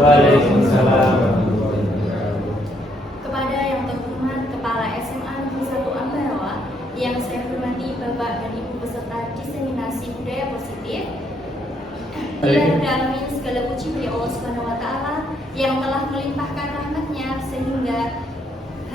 Waalaikumsalam. Kepada yang terhormat Kepala SMA Negeri 1 Ambarawa, yang saya hormati Bapak dan Ibu peserta diseminasi budaya positif. Alamin segala puji bagi Allah Subhanahu wa taala yang telah melimpahkan rahmat-Nya sehingga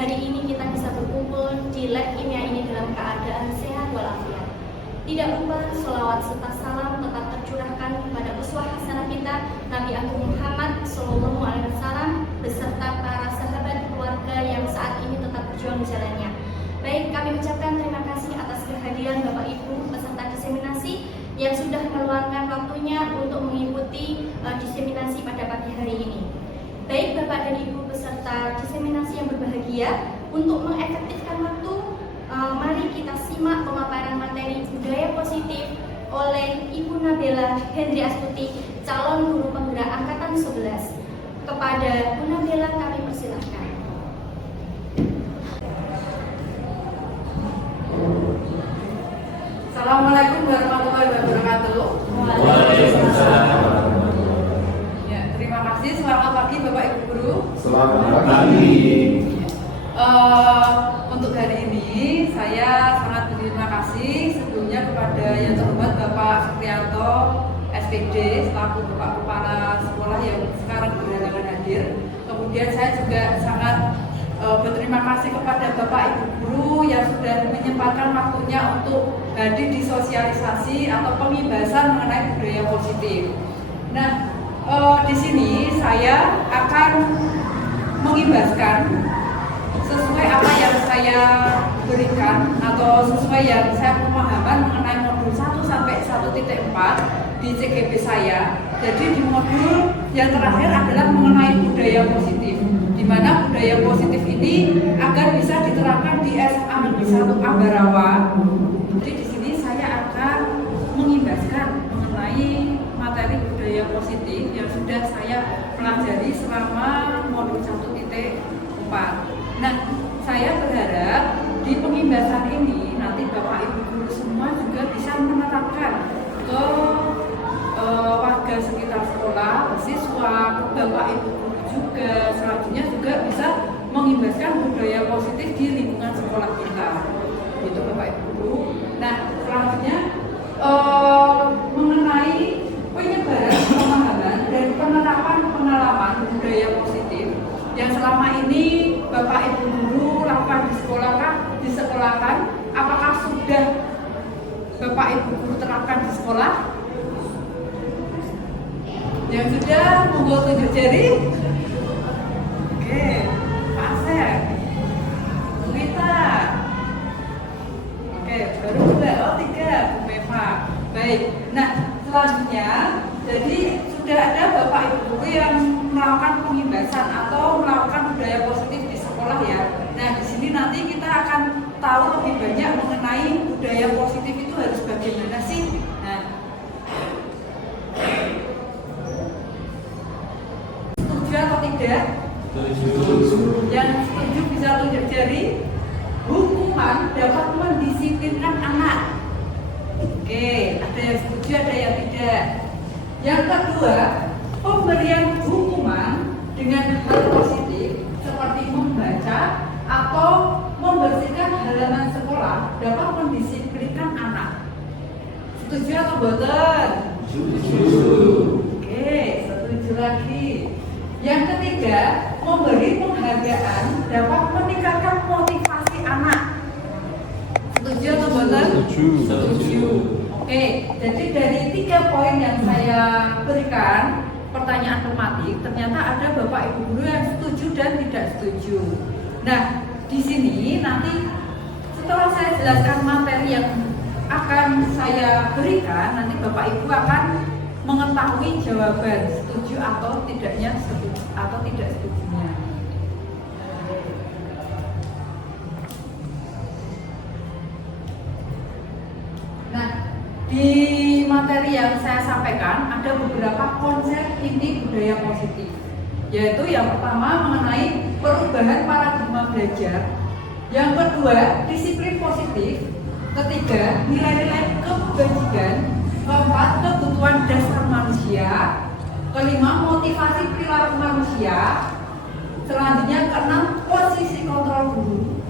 hari ini kita bisa berkumpul di lab kimia ini dalam keadaan sehat walafiat. Tidak lupa sholawat serta salam tetap tercurahkan kepada uswah hasanah kita Nabi Agung Muhammad SAW beserta para sahabat keluarga yang saat ini tetap berjuang di jalannya. Baik, kami ucapkan terima kasih atas kehadiran Bapak Ibu peserta diseminasi yang sudah meluangkan waktunya untuk mengikuti diseminasi pada pagi hari ini. Baik Bapak dan Ibu peserta diseminasi yang berbahagia, untuk mengefektifkan waktu, mari kita simak pemaparan materi budaya positif oleh Ibu Nabela Hendri Astuti, calon guru penggerak angkatan 11. Kepada Bu Nabela kami persilahkan. Assalamualaikum warahmatullahi wabarakatuh. Waalaikumsalam. Ya, terima kasih. Selamat pagi Bapak Ibu guru. Selamat pagi. Untuk hari ini saya sangat berterima kasih sebelumnya kepada yang terhormat Bapak Supriyanto SPD selaku Bapak Kepala Sekolah yang sekarang berhalangan hadir. Kemudian saya juga sangat berterima kasih kepada Bapak Ibu guru yang sudah menyempatkan waktunya untuk hadir di sosialisasi atau pembahasan mengenai budaya positif. Nah, di sini saya akan mengimbaskan sesuai apa yang saya berikan atau sesuai yang saya pemahaman mengenai modul 1 sampai 1.4 di CGP saya. Jadi di modul yang terakhir adalah mengenai budaya positif, di mana budaya positif ini agar bisa diterapkan di SMA Negeri 1 Ambarawa. Jadi di sini saya akan mengimbaskan mengenai materi budaya positif yang sudah saya pelajari selama modul 1.4. Nah, saya berharap di pengimbasan ini nanti Bapak Ibu guru semua juga bisa menerapkan ke warga sekitar sekolah, siswa, Bapak Ibu guru juga selanjutnya juga bisa mengimbaskan budaya positif di lingkungan sekolah kita. Gitu Bapak Ibu guru. Nah, selanjutnya mengenai penyebaran pemahaman dan penerapan pengalaman budaya positif yang selama ini Bapak Ibu guru lakukan di sekolahkan, apakah sudah Bapak Ibu guru terapkan di sekolah? Yang sudah, monggo tunjuk jari. Oke, Pak Asep, Bu Wita. Oke, baru 2, oh 3, Bu Meva. Baik, nah selanjutnya, jadi sudah ada Bapak Ibu guru yang melakukan pengimbasan atau melakukan budaya positif di sekolah ya. Nah, di sini nanti kita akan tahu lebih banyak mengenai budaya positif itu harus bagaimana sih. Nah, setuju atau tidak? Setuju. Yang setuju bisa tunjuk jari. Hukuman dapat mendisiplinkan anak. Oke, ada yang setuju, ada yang tidak. Yang kedua, pemberian hukuman dengan hal positif seperti membaca atau membersihkan halaman sekolah dapat mendisiplinkan anak. Setuju atau boten? Setuju. Oke, setuju lagi. Yang ketiga, memberi penghargaan dapat meningkatkan motivasi anak. Setuju atau boten? Setuju. Oke, jadi dari 3 poin yang saya berikan pertanyaan tematik, ternyata ada Bapak Ibu guru yang setuju dan tidak setuju. Nah, di sini nanti setelah saya jelaskan materi yang akan saya berikan, nanti Bapak Ibu akan mengetahui jawaban setuju atau tidaknya atau tidak setujunya. Nah, di materi yang saya sampaikan ada beberapa konsep inti budaya positif, yaitu yang pertama mengenai perubahan paradigma belajar, yang kedua disiplin positif, ketiga nilai-nilai kebajikan, keempat kebutuhan dasar manusia, kelima motivasi perilaku manusia, selanjutnya keenam posisi kontrol guru,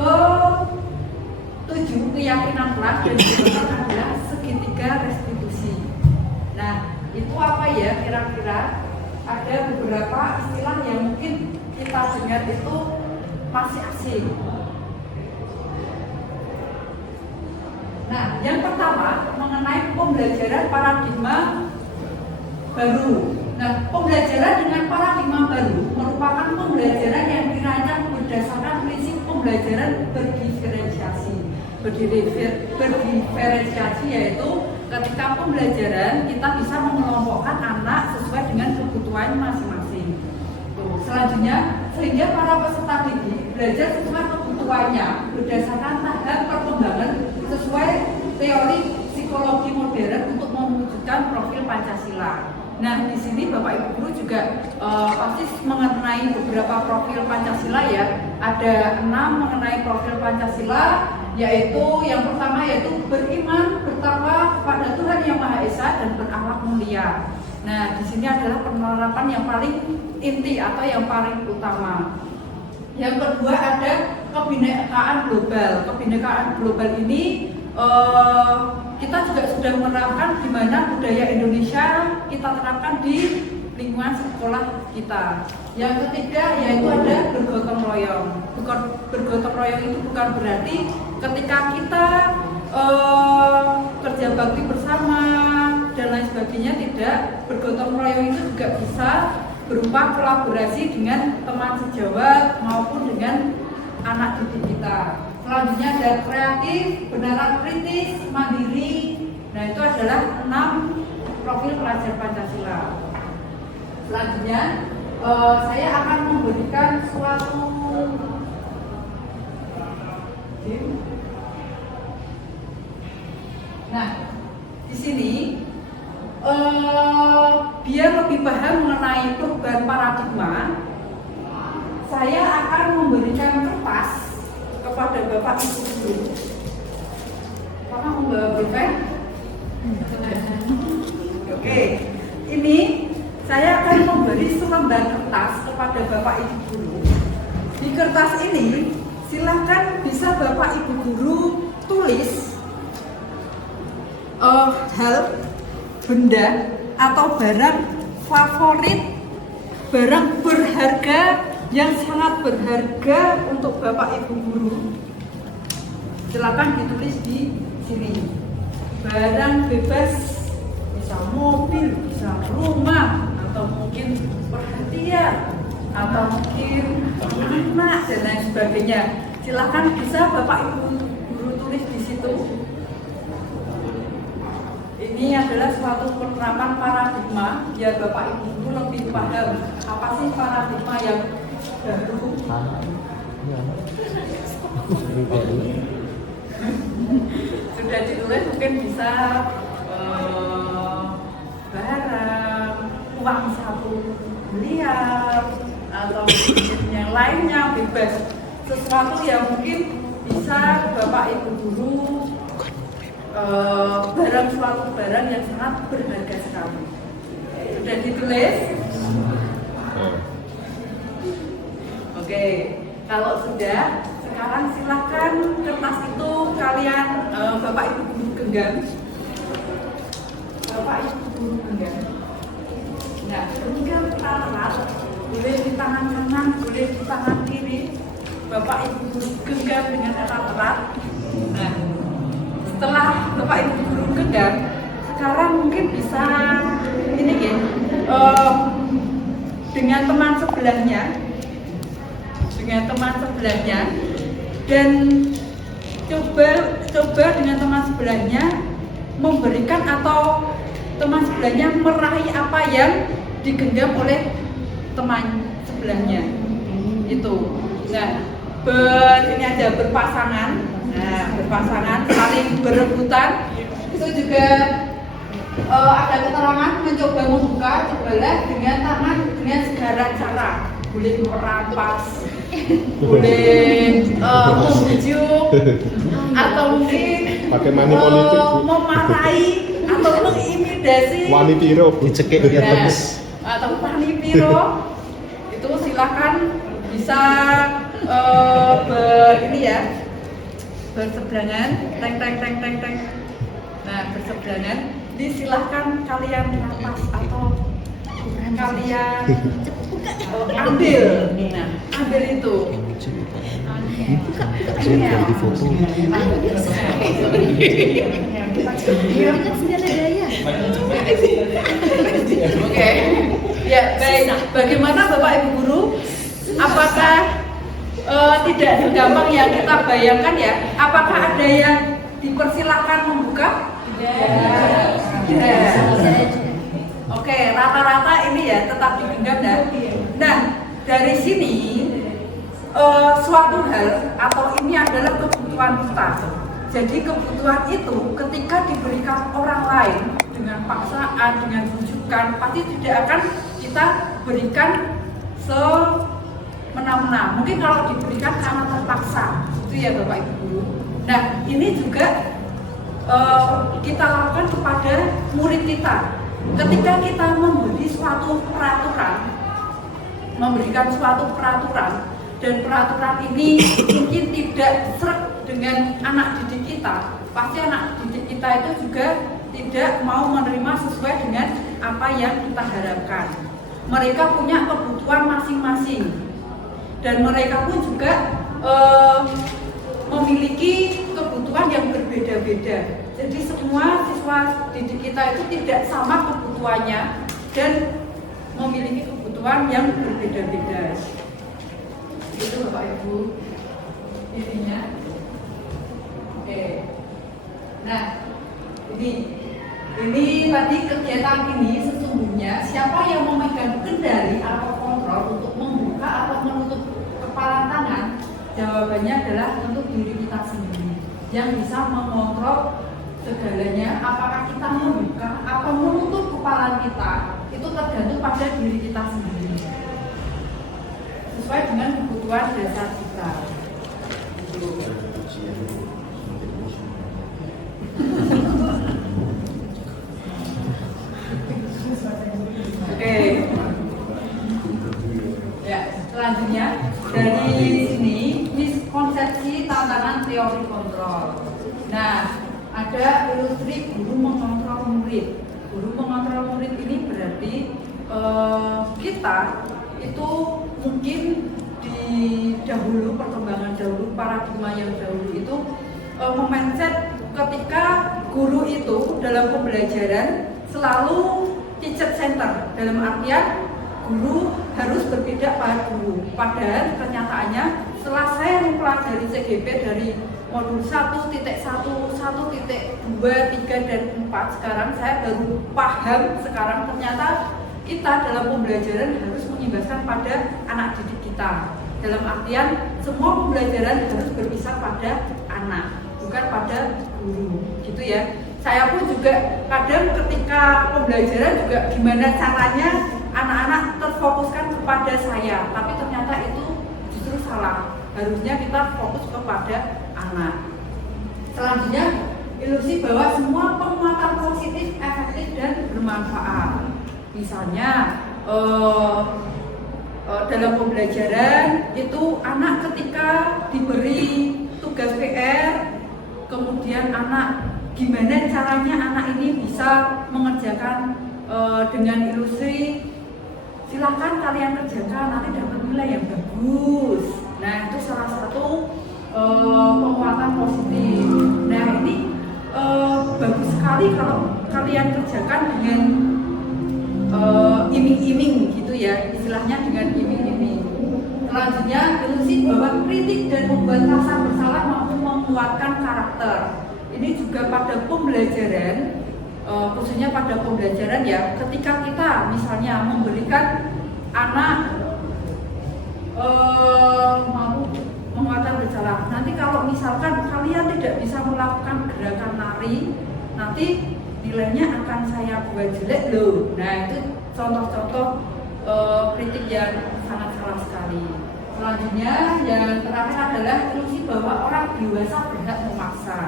ke-7 keyakinan kelas, dan ke-8 adalah segitiga restitusi. Nah, itu apa ya kira-kira? Ada beberapa istilah yang mungkin kita dengar itu masih asing. Nah, yang pertama mengenai pembelajaran paradigma baru. Nah, pembelajaran dengan paradigma baru merupakan pembelajaran yang dirancang berdasarkan prinsip pembelajaran berdiferensiasi. Berdiferensiasi yaitu ketika pembelajaran kita bisa mengelompokkan anak sesuai dengan kebutuhan masing-masing. Selanjutnya, sehingga para peserta didik belajar sesuai kebutuhannya berdasarkan tahap perkembangan sesuai teori psikologi modern untuk mewujudkan profil Pancasila. Nah, di sini Bapak Ibu Guru juga pasti mengenai beberapa profil Pancasila ya. Ada 6 mengenai profil Pancasila, yaitu yang pertama yaitu beriman, bertakwa kepada Tuhan Yang Maha Esa dan berakhlak mulia. Nah, di sini adalah penerapan yang paling inti atau yang paling utama. Yang kedua ada kebinekaan global. Kebinekaan global ini kita juga sudah menerapkan di mana budaya Indonesia kita terapkan di lingkungan sekolah kita. Yang ketiga yaitu ada bergotong royong. Bergotong royong itu bukan berarti ketika kita kerja bakti bersama dan lain sebagainya, tidak. Bergotong royong itu juga bisa berupa kolaborasi dengan teman sejawat maupun dengan anak didik kita. Selanjutnya ada kreatif, benaran kritis, mandiri. Nah, itu adalah 6 profil pelajar Pancasila. Selanjutnya saya akan memberikan suatu Nah, di sini biar lebih paham mengenai perubahan paradigma, saya akan memberikan kertas kepada Bapak Ibu Guru. Karena membawa pulpen? Oke, ini saya akan memberi selembar kertas kepada Bapak Ibu Guru. Di kertas ini silakan bisa Bapak Ibu Guru tulis hal, benda atau barang favorit, barang berharga yang sangat berharga untuk Bapak Ibu Guru. Silakan ditulis di sini. Barang bebas, bisa mobil, bisa rumah, atau mungkin perhatian, atau mungkin anak dan lain sebagainya. Silakan bisa Bapak Ibu Guru tulis di situ. Ini adalah suatu penerapan paradigma ya, Bapak Ibu Guru lebih paham apa sih paradigma yang baru. Sudah ditulis mungkin bisa barang, uang 1 miliar atau yang lainnya, bebas. Sesuatu yang mungkin bisa Bapak Ibu Guru suatu barang yang sangat berharga sekali. Sudah ditulis? Oke, kalau sudah, sekarang silakan kertas itu kalian Bapak Ibu Guru genggam. Bapak Ibu Guru genggam. Nah, genggam erat-erat, boleh di tangan kanan, boleh di tangan kiri. Bapak Ibu Guru genggam dengan erat-erat. Nah, setelah Bapak Ibu Guru genggam, sekarang mungkin bisa ini ya, dengan teman sebelahnya, dan coba dengan teman sebelahnya memberikan atau teman sebelahnya meraih apa yang digenggam oleh teman sebelahnya. Itu. Nah, ini aja berpasangan. Nah, berpasangan, saling berebutan. Itu juga ada keterangan mencoba membuka, cobalah dengan tangan dengan segala cara. Boleh merampas, boleh membujuk, atau mungkin Pakai money politik. memarahi atau mengintimidasi Wani piro dicekik ya Nah, terus. atau wani piro itu silakan bisa ini ya, berseberangan, teng. Nah, berseberangan, disilahkan kalian rapas atau kalian ambil. Nah, ambil itu. Jadi foto. Oke. Ya, baik. Bagaimana Bapak Ibu Guru? Apakah tidak segampang yang kita bayangkan ya? Apakah ada yang dipersilakan membuka? Tidak. Oke, rata-rata ini ya tetap digenggam ya. Nah, dari sini suatu hal atau ini adalah kebutuhan kita. Jadi kebutuhan itu ketika diberikan orang lain dengan paksaan, dengan rujukan, pasti tidak akan kita berikan semena-mena. Mungkin kalau diberikan karena terpaksa, itu ya Bapak Ibu Guru. Nah, ini juga kita lakukan kepada murid kita. Ketika kita memberi suatu peraturan, memberikan suatu peraturan, dan peraturan ini mungkin tidak sreg dengan anak didik kita, pasti anak didik kita itu juga tidak mau menerima sesuai dengan apa yang kita harapkan. Mereka punya kebutuhan masing-masing dan mereka pun juga memiliki kebutuhan yang berbeda-beda. Jadi semua siswa didik kita itu tidak sama kebutuhannya dan memiliki kebutuhan yang berbeda-beda. Itu Bapak Ibu intinya. Oke. Nah, ini tadi kegiatan ini sesungguhnya siapa yang memegang kendali atau kontrol untuk membuka atau menutup kepalan tangan? Jawabannya adalah untuk diri kita sendiri yang bisa mengontrol segalanya. Apakah kita membuka atau menutup kepalan kita itu tergantung pada diri kita sendiri sesuai dengan kebutuhan dasar kita. Oke. Ya, selanjutnya dari sini miskonsepsi tantangan teori kontrol. Nah, ada ilustri guru mengontrol murid. Guru mengontrol murid ini berarti kita itu mungkin di dahulu perkembangan dahulu paradigma yang dahulu itu memindset ketika guru itu dalam pembelajaran selalu teacher center, dalam artian guru harus berpihak pada guru. Padahal kenyataannya setelah saya mempelajari CGP dari modul 1.1, 1.2, 3, dan 4, sekarang saya baru paham sekarang ternyata kita dalam pembelajaran harus mengimbaskan pada anak didik kita. Dalam artian semua pembelajaran harus berpisah pada anak, bukan pada guru, gitu ya. Saya pun juga kadang ketika pembelajaran juga gimana caranya anak-anak terfokuskan kepada saya, tapi ternyata itu justru salah. Harusnya kita fokus kepada anak. Selanjutnya, ilusi bahwa semua penguatan positif, efektif, dan bermanfaat. Misalnya dalam pembelajaran itu anak ketika diberi tugas PR, kemudian anak gimana caranya anak ini bisa mengerjakan dengan ilusi, silakan kalian kerjakan, nanti dapat nilai yang bagus. Nah, itu salah satu penguatan positif. Nah, ini bagus sekali kalau kalian kerjakan dengan iming-iming gitu ya, istilahnya dengan iming-iming. Selanjutnya, ilusi bahwa kritik dan membuat rasa bersalah mampu menguatkan karakter. Ini juga pada pembelajaran, khususnya pada pembelajaran ya, ketika kita misalnya memberikan anak mampu menguatkan bersalah. Nanti kalau misalkan kalian tidak bisa melakukan gerakan nari, nanti nilainya akan saya buat jelek loh. Nah, itu contoh-contoh kritik yang sangat salah sekali. Selanjutnya yang terakhir adalah ilusi bahwa orang dewasa berhak memaksa.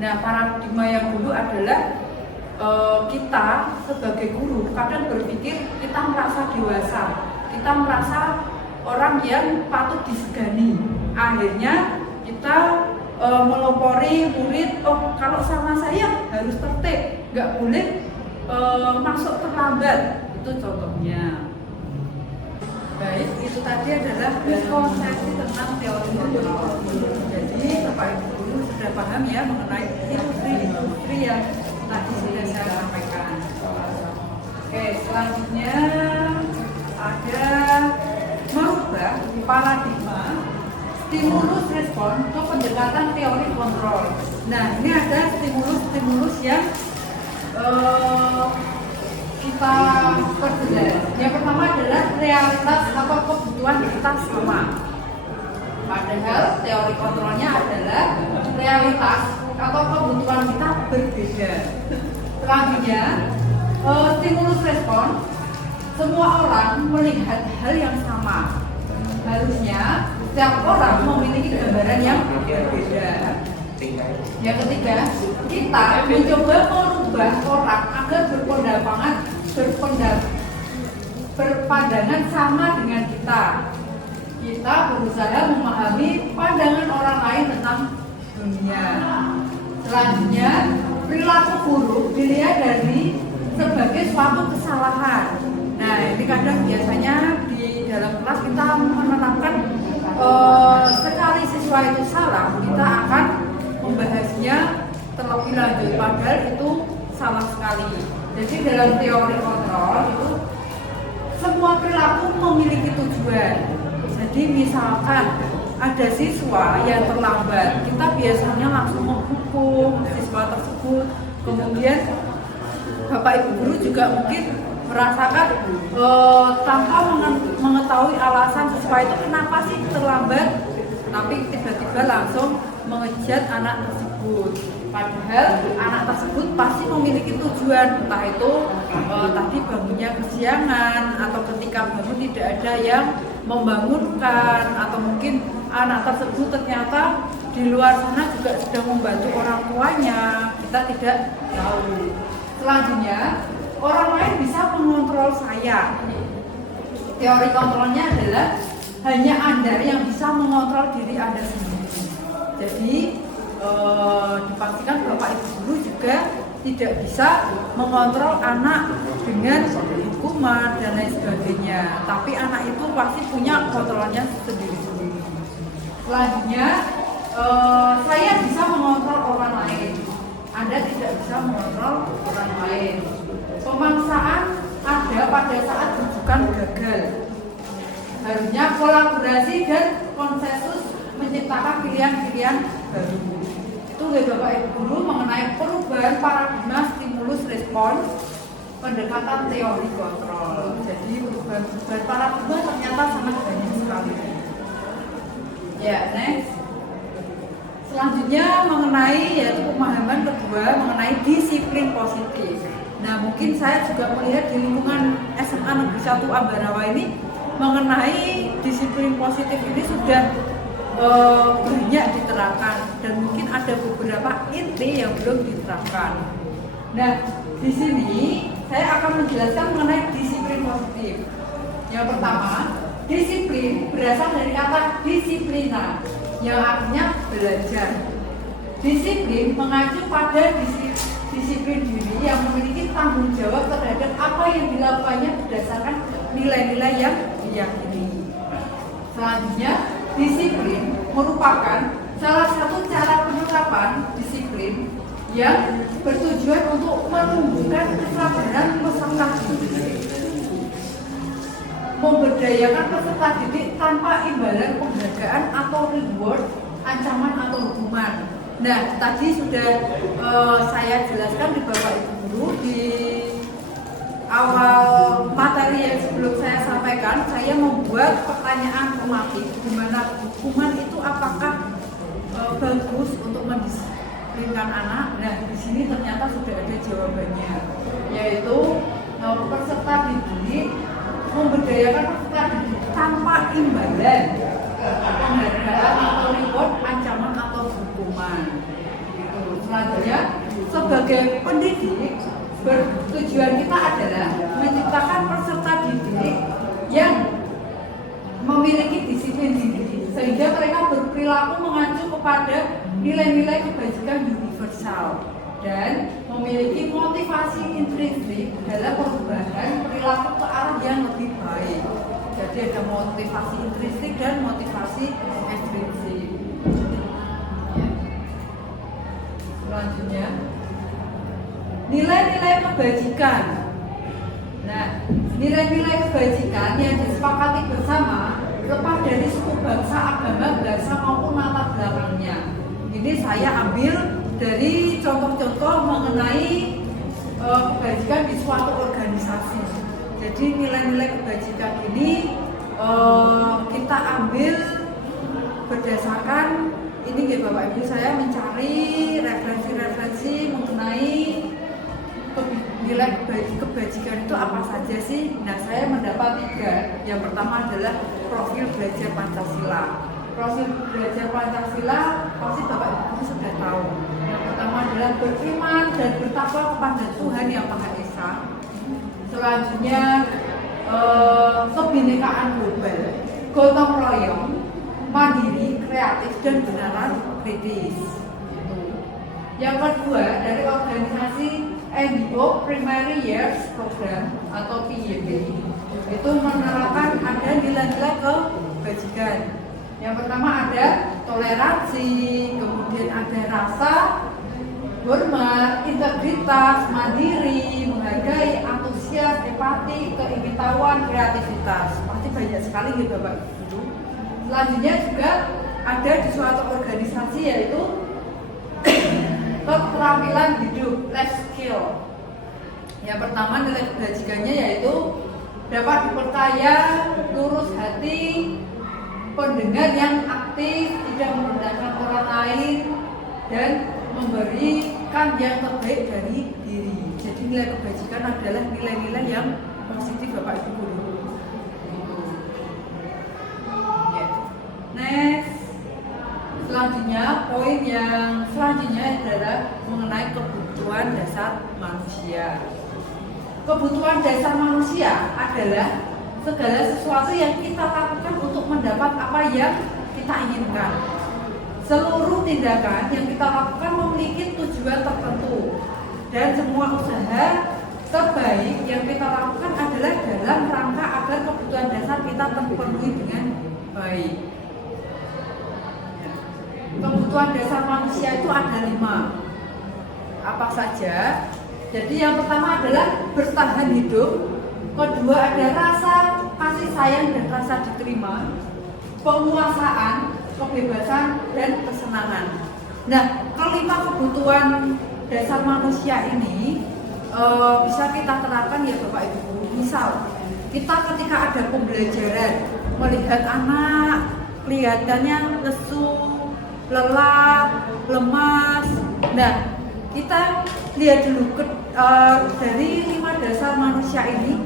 Nah, paradigma yang dulu adalah kita sebagai guru kadang berpikir kita merasa dewasa, kita merasa orang yang patut disegani. Akhirnya kita melopori murid, oh kalau sama saya harus tertib, nggak boleh masuk terlambat. Itu contohnya. Baik, itu tadi adalah konsepsi tentang teori kontrol. Jadi Bapak Ibu guru sudah paham ya mengenai industri yang tadi sudah saya sampaikan. Oke, selanjutnya ada merubah paradigma stimulus respon untuk pendekatan teori kontrol. Nah, ini ada stimulus yang kita perjelas. Yang pertama adalah realitas atau kebutuhan kita sama. Padahal teori kontrolnya adalah realitas atau kebutuhan kita berbeda. Selanjutnya, stimulus respon. Semua orang melihat hal yang sama. Harusnya setiap orang memiliki gambaran yang berbeda. Yang ketiga, kita mencoba merubah orang agar berpandangan sama dengan kita. Kita berusaha memahami pandangan orang lain tentang dunia. Selanjutnya, perilaku buruk dilihat dari sebagai suatu kesalahan. Nah, ini kadang biasanya di dalam kelas kita menetapkan sekali siswa itu salah, kita akan membahasnya terlebih lanjut, padahal itu salah sekali. Jadi dalam teori kontrol itu semua perilaku memiliki tujuan. Jadi misalkan ada siswa yang terlambat, kita biasanya langsung menghukum siswa tersebut. Kemudian Bapak Ibu guru juga mungkin merasakan tanpa mengetahui alasan siswa itu kenapa sih terlambat, tapi tiba-tiba langsung mengejar anak tersebut. Padahal anak tersebut pasti memiliki tujuan, entah itu tadi bangunnya kesiangan atau ketika bangun tidak ada yang membangunkan, atau mungkin anak tersebut ternyata di luar sana juga sedang membantu orang tuanya, kita tidak tahu. Selanjutnya, orang lain bisa mengontrol saya. Teori kontrolnya adalah hanya Anda yang bisa mengontrol diri Anda sendiri. Jadi dipastikan Bapak Ibu guru juga tidak bisa mengontrol anak dengan hukuman dan lain sebagainya. Tapi anak itu pasti punya kontrolnya sendiri-sendiri. Selanjutnya, saya bisa mengontrol orang lain. Anda tidak bisa mengontrol orang lain. Pemaksaan ada pada saat rujukan gagal. Harusnya kolaborasi dan konsensus menciptakan pilihan-pilihan baru. Itu Bapak Ibu guru mengenai perubahan paradigma stimulus respon pendekatan teori kontrol. Jadi perubahan paradigma ternyata sangat banyak sekali. Ya, next. Selanjutnya mengenai yaitu pemahaman kedua mengenai disiplin positif. Nah, mungkin saya juga melihat di lingkungan SMA Negeri 1 Ambarawa ini mengenai disiplin positif ini sudah banyak diterapkan, dan mungkin ada beberapa inti yang belum diterapkan. Nah, di sini saya akan menjelaskan mengenai disiplin positif. Yang pertama, disiplin berasal dari kata disiplina, yang artinya belajar. Disiplin mengacu pada disiplin diri yang memiliki tanggung jawab terhadap apa yang dilakukannya berdasarkan nilai-nilai yang diyakini. Selanjutnya, disiplin merupakan salah satu cara penerapan disiplin yang bertujuan untuk menumbuhkan kesadaran peserta didik, memberdayakan peserta didik tanpa imbalan penghargaan atau reward, ancaman atau hukuman. Nah, tadi sudah saya jelaskan di Bapak Ibu guru di awal materi yang sebelum saya sampaikan. Saya membuat pertanyaan formatif, di mana hukuman itu apakah bagus untuk mendisiplinkan anak. Nah, di sini ternyata sudah ada jawabannya, yaitu peserta didik memberdayakan peserta didik tanpa imbalan penghargaan atau reward, ancaman atau hukuman. Gitu. Selanjutnya sebagai pendidik, tujuan kita adalah menciptakan peserta didik yang memiliki disiplin tinggi sehingga mereka berperilaku mengacu kepada nilai-nilai kebajikan universal dan memiliki motivasi intrinsik dalam perubahan perilaku ke arah yang lebih baik. Jadi ada motivasi intrinsik dan motivasi ekstrinsik. Selanjutnya, nilai-nilai kebajikan. Nah, nilai-nilai kebajikan yang disepakati bersama lepas dari suku bangsa, agama, bahasa maupun latar belakangnya. Ini saya ambil dari contoh-contoh mengenai kebajikan di suatu organisasi. Jadi nilai-nilai kebajikan ini kita ambil berdasarkan ini ya Bapak Ibu, saya mencari referensi-referensi mengenai nilai kebajikan itu apa saja sih? Nah, saya mendapat 3. Yang pertama adalah profil belajar Pancasila. Profil belajar Pancasila pasti Bapak Ibu sudah tahu. Yang pertama adalah beriman dan bertakwa kepada Tuhan Yang Maha Esa. Selanjutnya kebinekaan global, gotong royong, mandiri, kreatif, dan benaran kritis. Yang kedua dari organisasi NGO Primary Years Program atau PYP itu menerapkan ada nilai-nilai kebajikan. Yang pertama ada toleransi, kemudian ada rasa hormat, integritas, mandiri, menghargai, antusias, empati, keingintahuan, kreativitas. Pasti banyak sekali gitu Bapak Ibu. Selanjutnya juga ada di suatu organisasi yaitu keterampilan hidup, life skill. Yang pertama nilai kebajikannya yaitu dapat dipercaya, lurus hati, pendengar yang aktif, tidak merendahkan orang lain, dan memberikan yang terbaik dari diri. Jadi nilai kebajikan adalah nilai-nilai yang positif Bapak Ibu. Next. Selanjutnya, poin yang selanjutnya adalah mengenai kebutuhan dasar manusia. Kebutuhan dasar manusia adalah segala sesuatu yang kita lakukan untuk mendapat apa yang kita inginkan. Seluruh tindakan yang kita lakukan memiliki tujuan tertentu dan semua usaha terbaik yang kita lakukan adalah dalam rangka agar kebutuhan dasar kita terpenuhi dengan baik. Kebutuhan dasar manusia itu ada 5. Apa saja? Jadi yang pertama adalah bertahan hidup. Kedua ada rasa kasih sayang dan rasa diterima. Penguasaan, kebebasan, dan kesenangan. Nah, kelima kebutuhan dasar manusia ini bisa kita terapkan ya Bapak Ibu. Misal, kita ketika ada pembelajaran melihat anak kelihatannya lesu, lelah, lemas. Nah, kita lihat dulu dari 5 dasar manusia ini,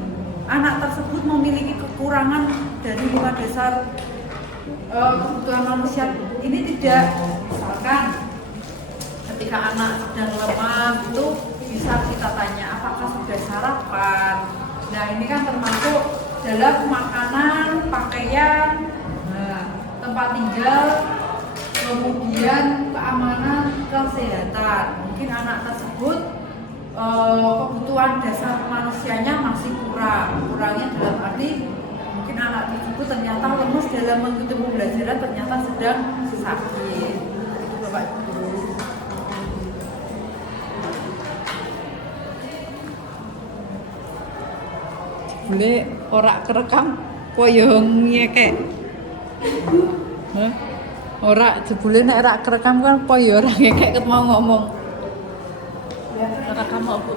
anak tersebut memiliki kekurangan dari 5 dasar kebutuhan manusia ini tidak. Misalkan ketika anak sedang lemah itu bisa kita tanya apakah sudah sarapan. Nah, ini kan termasuk dalam makanan, pakaian, tempat tinggal, kemudian keamanan, kesehatan. Mungkin anak tersebut kebutuhan dasar manusianya masih kurang. Kurangnya dalam arti mungkin anak tersebut ternyata lemes dalam mengikuti pembelajaran, ternyata sedang sakit. Itu Bapak Ibu. Boleh ora kerekam koyo ngekek. Hah? Ora jebule nek ora kerekam kan koyo ora ngekek ket mau ngomong. Ya, rekam apa?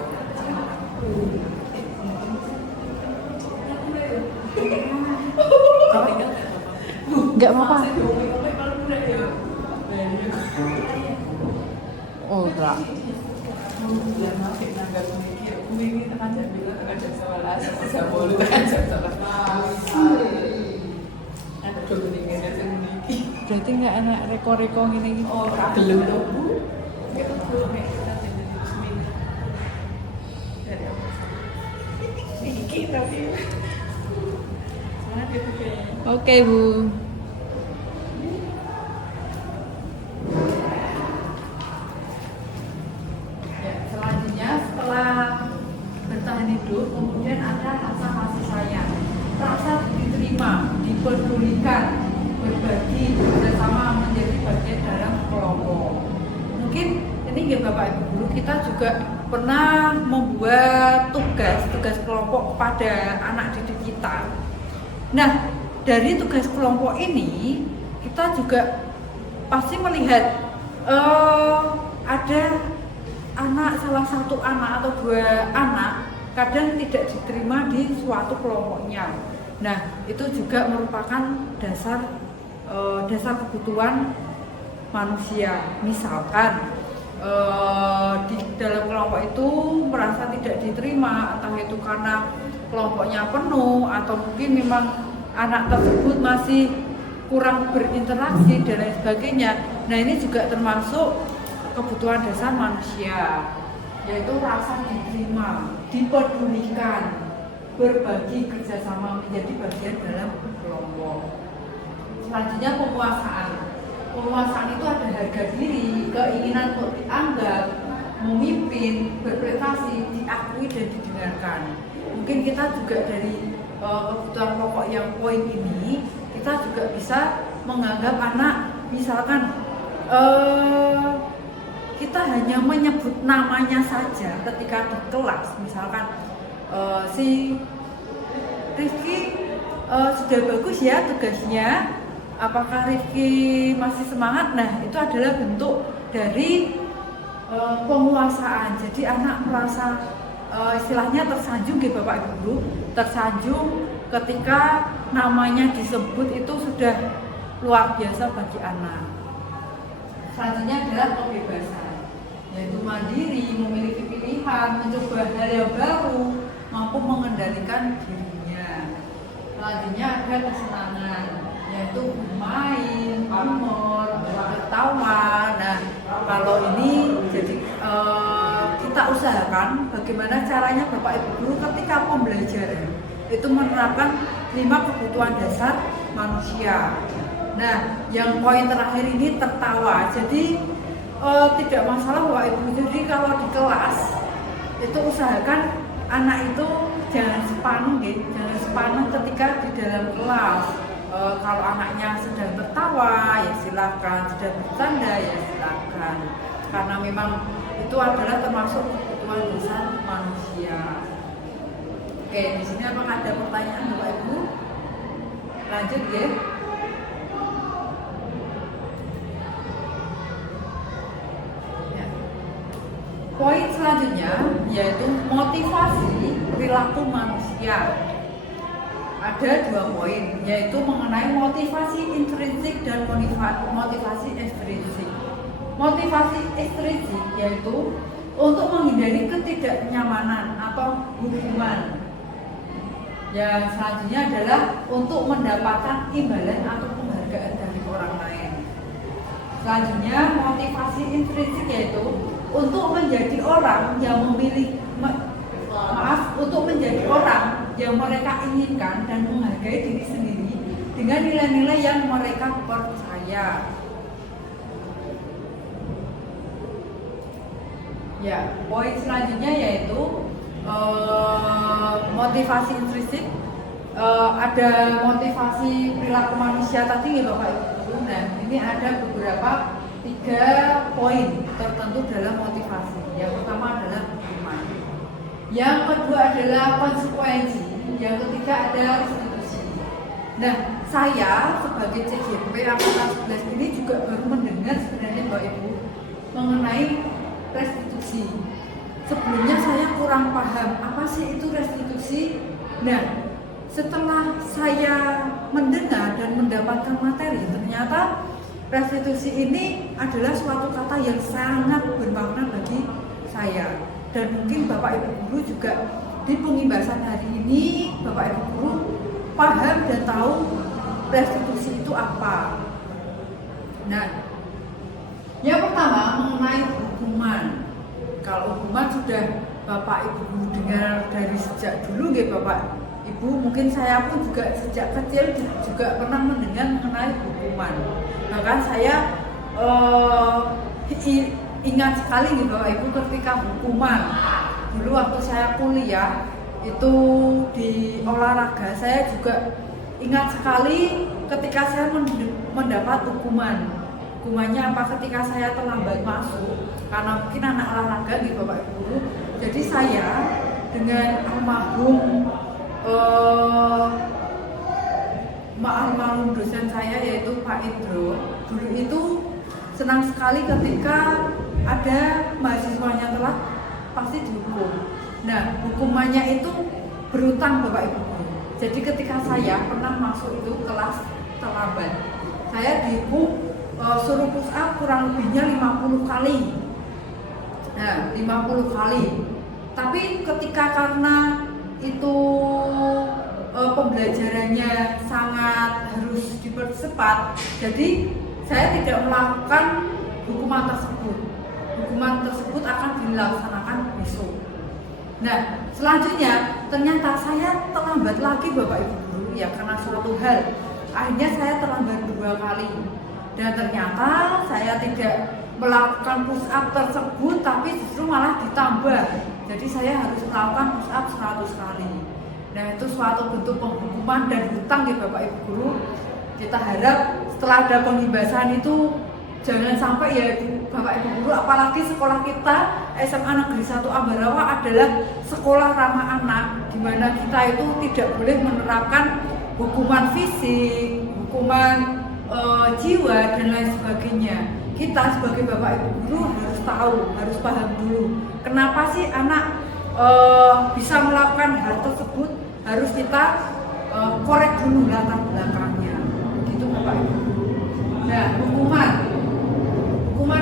Enggak apa-apa. Oh, enggak. Berarti nggak enak reko-reko gini. Belum. Oke, Bu. Ya, selanjutnya setelah bertahan hidup, kemudian ada rasa kasih sayang, rasa diterima, dipedulikan, berbagi, bersama menjadi bagian dalam kelompok. Mungkin ini ya Bapak Ibu Guru, kita juga pernah membuat tugas kelompok kepada anak didik kita. Nah, dari tugas kelompok ini kita juga pasti melihat ada salah satu anak atau dua anak kadang tidak diterima di suatu kelompoknya. Nah, itu juga merupakan dasar kebutuhan manusia. Misalkan di dalam kelompok itu merasa tidak diterima, entah itu karena kelompoknya penuh atau mungkin memang anak tersebut masih kurang berinteraksi dan lain sebagainya. Nah, ini juga termasuk kebutuhan dasar manusia, yaitu rasa diterima, dipedulikan, berbagi, kerjasama, menjadi bagian dalam kelompok. Selanjutnya penguasaan. Penguasaan itu ada harga diri, keinginan untuk dianggap, memimpin, berprestasi, diakui dan didengarkan. Mungkin kita juga dari kebutuhan pokok yang poin ini, kita juga bisa menganggap anak, misalkan kita hanya menyebut namanya saja ketika di kelas, misalkan si Rifki sudah bagus ya tugasnya, apakah Rifki masih semangat? Nah, itu adalah bentuk dari penguasaan. Jadi anak merasa istilahnya tersanjung gitu Bapak Ibu Guru, tersanjung ketika namanya disebut, itu sudah luar biasa bagi anak. Selanjutnya adalah kebebasan, yaitu mandiri, memiliki pilihan, mencoba hal yang baru, mampu mengendalikan dirinya. Selanjutnya ada kesenangan, yaitu bermain, humor, tertawa. Nah, kalau ini jadi kita usahakan bagaimana caranya Bapak Ibu Guru ketika pembelajaran itu menerapkan 5 kebutuhan dasar manusia. Nah, yang poin terakhir ini tertawa. Jadi tidak masalah Bapak Ibu. Jadi kalau di kelas itu usahakan anak itu jangan sepaneng ketika di dalam kelas. Kalau anaknya sedang tertawa ya silakan, sedang bercanda ya silakan. Karena memang itu adalah termasuk kebutuhan dasar manusia. Oke, di sini apakah ada pertanyaan Bapak Ibu? Lanjut ya. Poin selanjutnya yaitu motivasi perilaku manusia. Ada 2 poin, yaitu mengenai motivasi intrinsik dan motivasi ekstrinsik. Motivasi ekstrinsik yaitu untuk menghindari ketidaknyamanan atau hukuman. Yang selanjutnya adalah untuk mendapatkan imbalan atau penghargaan dari orang lain. Selanjutnya motivasi intrinsik yaitu untuk menjadi orang yang untuk menjadi orang yang mereka inginkan dan menghargai diri sendiri dengan nilai-nilai yang mereka percaya. Ya, poin selanjutnya yaitu motivasi intrinsik. Ada motivasi perilaku manusia tadi ya Bapak Ibu. Nah, ini ada beberapa 3 poin tertentu dalam motivasi. Yang pertama adalah hukuman. Yang kedua adalah konsekuensi. Yang ketiga ada restitusi. Nah, saya sebagai CGP angkatan 11 ini juga baru mendengar sebenarnya Bapak Ibu mengenai restitusi. Sebelumnya saya kurang paham apa sih itu restitusi. Nah, setelah saya mendengar dan mendapatkan materi, ternyata restitusi ini adalah suatu kata yang sangat bermakna bagi saya. Dan mungkin Bapak Ibu Guru juga di pengimbasan hari ini Bapak Ibu Guru paham dan tahu restitusi itu apa. Nah, yang pertama mengenai hukuman. Kalau hukuman sudah Bapak Ibu Guru dengar dari sejak dulu ya Bapak Ibu, mungkin saya pun juga sejak kecil juga pernah mendengar mengenai hukuman. Bahkan saya ingat sekali nih Bapak Ibu ketika hukuman. Dulu waktu saya kuliah itu di olahraga, saya juga ingat sekali ketika saya mendapat hukuman. Hukumannya apa? Ketika saya terlambat masuk, karena mungkin anak olahraga nih Bapak Ibu. Jadi saya dengan almarhum dosen saya yaitu Pak Indro, dulu itu senang sekali ketika ada mahasiswanya telah pasti dihukum. Nah, hukumannya itu berutang Bapak Ibu. Jadi ketika saya pernah masuk itu kelas terlambat, saya dihukum suruh push up kurang lebihnya 50 kali. Nah, 50 kali. Tapi ketika karena itu pembelajarannya sangat harus dipercepat, jadi saya tidak melakukan hukuman tersebut. Hukuman tersebut akan dilaksanakan besok. Nah, selanjutnya ternyata saya terlambat lagi Bapak Ibu guru ya karena suatu hal. Akhirnya saya terlambat 2 kali. Dan ternyata saya tidak melakukan push up tersebut tapi justru malah ditambah. Jadi saya harus melakukan push up 100 kali. Nah, itu suatu bentuk penghukuman dan hutang ya Bapak Ibu guru. Kita harap setelah ada pembebasan itu jangan sampai ya Bapak Ibu guru, apalagi sekolah kita SMA Negeri 1 Ambarawa adalah sekolah ramah anak, di mana kita itu tidak boleh menerapkan hukuman fisik, hukuman jiwa dan lain sebagainya. Kita sebagai Bapak Ibu guru harus tahu, harus paham dulu kenapa sih anak bisa melakukan hal tersebut, harus kita korek dulu latar belakangnya. Begitu Bapak Ibu guru. Nah, hukuman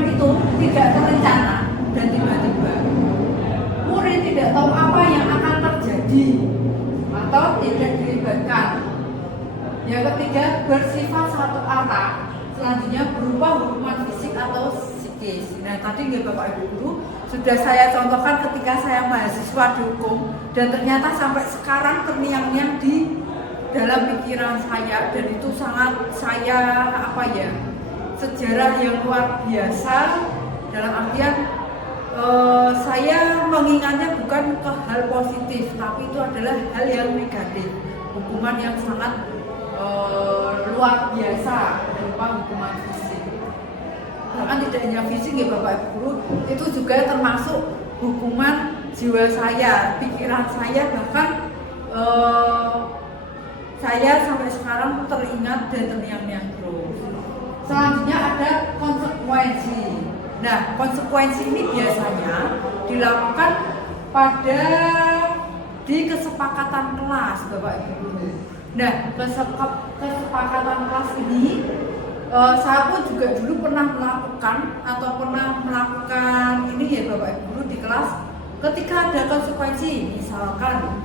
itu tidak terencana dan tiba-tiba. Murid tidak tahu apa yang akan terjadi atau tidak dilibatkan. Yang ketiga, bersifat satu arah, selanjutnya berupa hukuman fisik atau psikis. Nah, tadi nggak Bapak Ibu guru sudah saya contohkan ketika saya mahasiswa dihukum dan ternyata sampai sekarang terngiang-ngiang di dalam pikiran saya, dan itu sangat saya sejarah yang luar biasa dalam artian saya mengingatnya bukan ke hal positif, tapi itu adalah hal yang negatif, hukuman yang sangat luar biasa berupa hukuman fisik. Bahkan tidak hanya fisik ya Bapak Ibu guru, itu juga termasuk hukuman jiwa saya, pikiran saya, bahkan saya sampai sekarang teringat dan terngiang-ngiang terus. Selanjutnya ada konsekuensi. Nah, konsekuensi ini biasanya dilakukan di kesepakatan kelas Bapak Ibu guru. Nah, kesepakatan kelas ini saya pun juga dulu pernah melakukan ini ya Bapak Ibu guru di kelas. Ketika ada konsekuensi, misalkan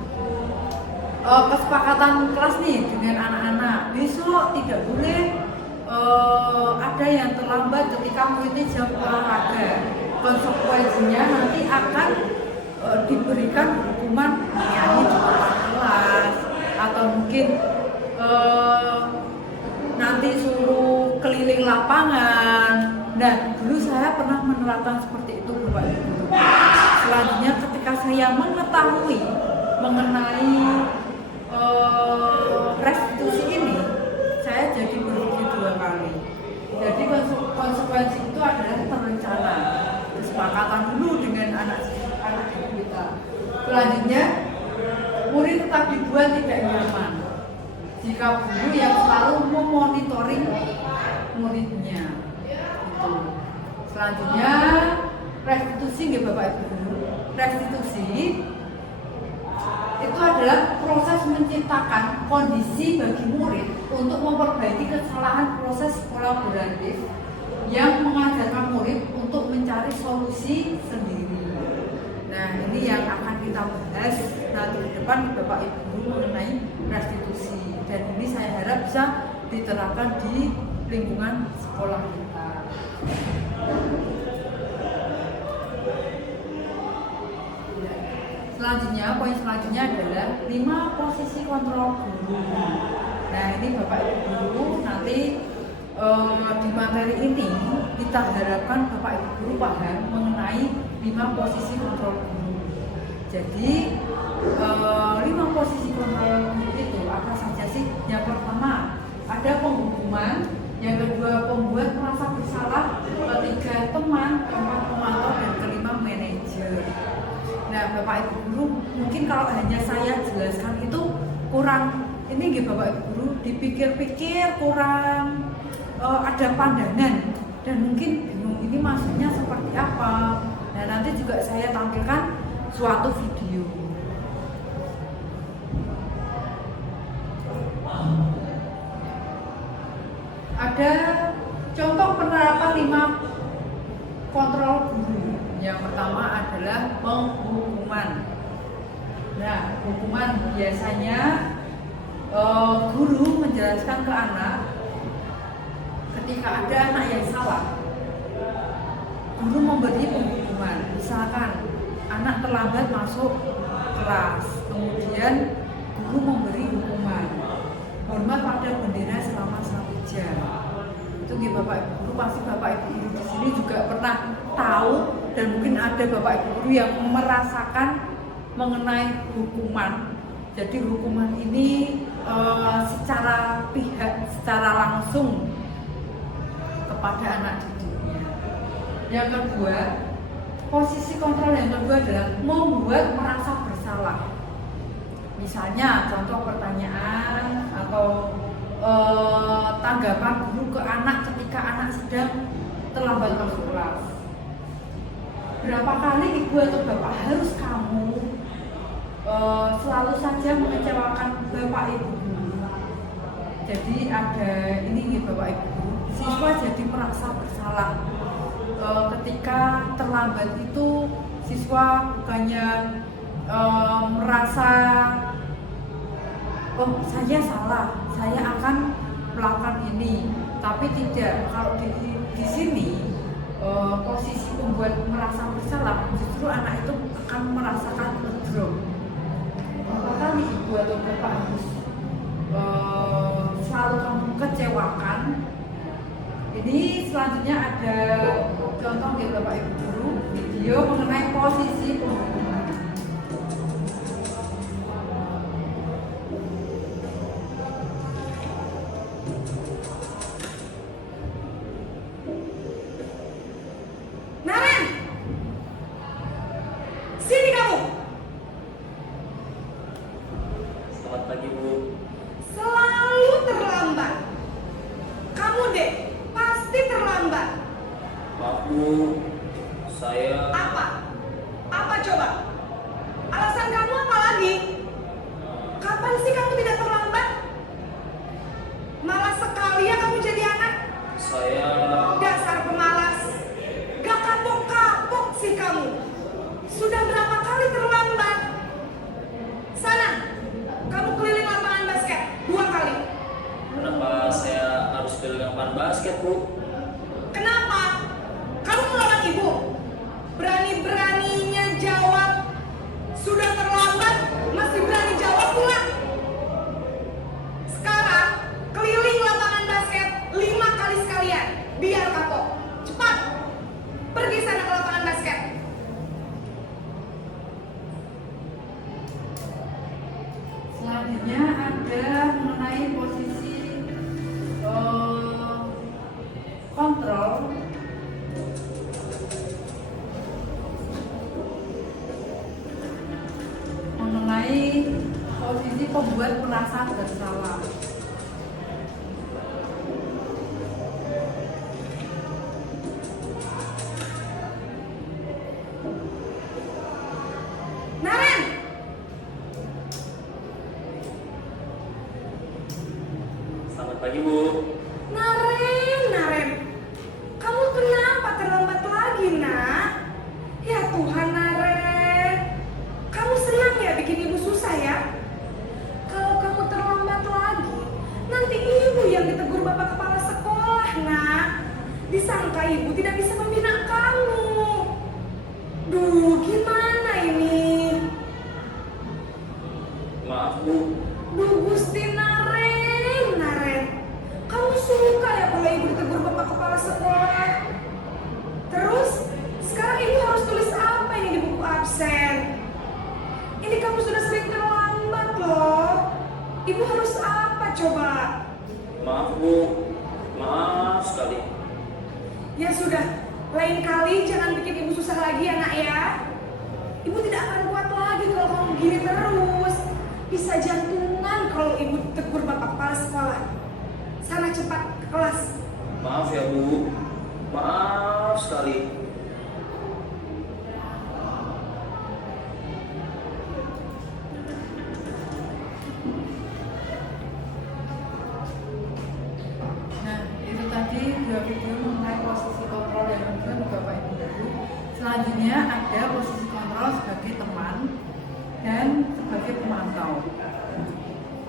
kesepakatan kelas nih dengan anak-anak, besok tidak boleh ada yang terlambat ketika mengikuti jam olahraga. Konsekuensinya nanti akan diberikan hukuman menyanyi di depan kelas, atau mungkin nanti suruh keliling lapangan. Nah, dulu saya pernah menerapkan seperti itu Bapak Ibu. Selanjutnya ketika saya mengetahui mengenai restitusi ini, saya jadi berpikir 2 kali. Jadi konsekuensi itu adalah terencana, kesepakatan dulu dengan anak kita. Selanjutnya, murid tetap dibuat tidak nyaman jika guru yang selalu memonitoring muridnya. Itu. Selanjutnya, restitusi nggih Bapak Ibu guru. Restitusi itu adalah proses menciptakan kondisi bagi murid untuk memperbaiki kesalahan proses kolaboratif yang mengajarkan murid untuk mencari solusi sendiri. Nah, ini yang akan kita bahas nanti ke depan Bapak Ibu mengenai restitusi, dan ini saya harap bisa diterapkan di lingkungan sekolah kita. Selanjutnya, poin selanjutnya adalah 5 posisi kontrol guru. Nah, ini Bapak Ibu guru nanti di materi ini kita harapkan Bapak Ibu guru paham mengenai 5 posisi kontrol guru. Jadi 5 posisi kontrol guru itu apa saja sih? Yang pertama ada penghukuman, yang kedua pembuat merasa bersalah, ketiga teman, keempat pemantau, dan kelima manajer. Nah, Bapak Ibu guru mungkin kalau hanya saya jelaskan itu kurang ini gitu Bapak Ibu guru, dipikir-pikir kurang ada pandangan dan mungkin bingung ini maksudnya seperti apa. Nah, nanti juga saya tampilkan suatu video. Ada contoh penerapan 5 kontrol guru. Yang pertama adalah penghukuman. Nah, hukuman biasanya guru menjelaskan ke anak ketika ada anak yang salah. Guru memberi penghukuman. Misalkan anak terlambat masuk kelas, kemudian guru memberi hukuman. Hormat pada bendera selama 1 jam. Itu nih Bapak Ibu guru, pasti Bapak Ibu guru di sini juga pernah tahu dan mungkin ada Bapak Ibu guru yang merasakan mengenai hukuman. Jadi hukuman ini secara langsung kepada anak didiknya. Yang kedua, posisi kontrol yang kedua adalah membuat merasa bersalah. Misalnya contoh pertanyaan atau tanggapan guru ke anak ketika anak sedang terlambat masuk kelas. Berapa kali ibu atau bapak harus kamu selalu saja mengecewakan bapak ibu guru? Jadi ada ini nih bapak ibu guru, siswa jadi merasa bersalah ketika terlambat itu. Siswa bukannya merasa oh saya salah, saya akan melakukan ini, tapi tidak. Kalau di sini posisi membuat merasa bersalah, justru anak itu akan merasakan drop. Apakah ibu atau bapak harus selalu kamu kecewakan? Ini selanjutnya ada contoh dari bapak ibu guru video mengenai posisi penghukuman. Naren, sini kamu. Selamat pagi, Bu. Selalu terlambat. Kamu deh, pasti terlambat. Maaf, Bu. Saya Apa? Apa coba? Alasan kamu apa lagi? Kapan sih kamu tidak terlambat? Malas sekali ya kamu jadi anak. saya Dasar pemalas. Gak kapok-kapok sih kamu. Sudah berapa kali terlambat? Sana, kamu keliling lapangan basket 2 kali. Kenapa saya harus keliling lapangan basket, Bu? Kenapa? Kamu melawan ibu? Berani-beraninya jawab. Sudah terlambat, masih berani jawab pula. Sekarang, keliling lapangan basket 5 kali sekalian. Biar kapok. Cepat. Pergi sana ke lapangan basket. Selanjutnya ada mengenai posisi kontrol. Mengenai posisi pembuat merasa bersalah. Naren! Selamat pagi, Bu. Naren, kamu kenapa terlambat lagi, nak? Ya Tuhan, Naren, kamu senang ya bikin ibu susah ya? Kalau kamu terlambat lagi, nanti ibu yang ditegur bapak kepala sekolah, nak. Disangka ibu tidak bisa membina kamu. Duh, gimana ini? terus apa coba? Maaf Bu, maaf sekali. Ya sudah, lain kali jangan bikin ibu susah lagi ya nak ya. Ibu tidak akan kuat lagi kalau kamu begini terus. Bisa jantungan kalau ibu tegur bapak kepala sekolah. Sana cepat ke kelas. Maaf ya Bu, maaf sekali. Nah, itu tadi dua video mengenai posisi kontrol yang dilakukan Bapak Ibu Guru. Selanjutnya ada posisi kontrol sebagai teman dan sebagai pemantau.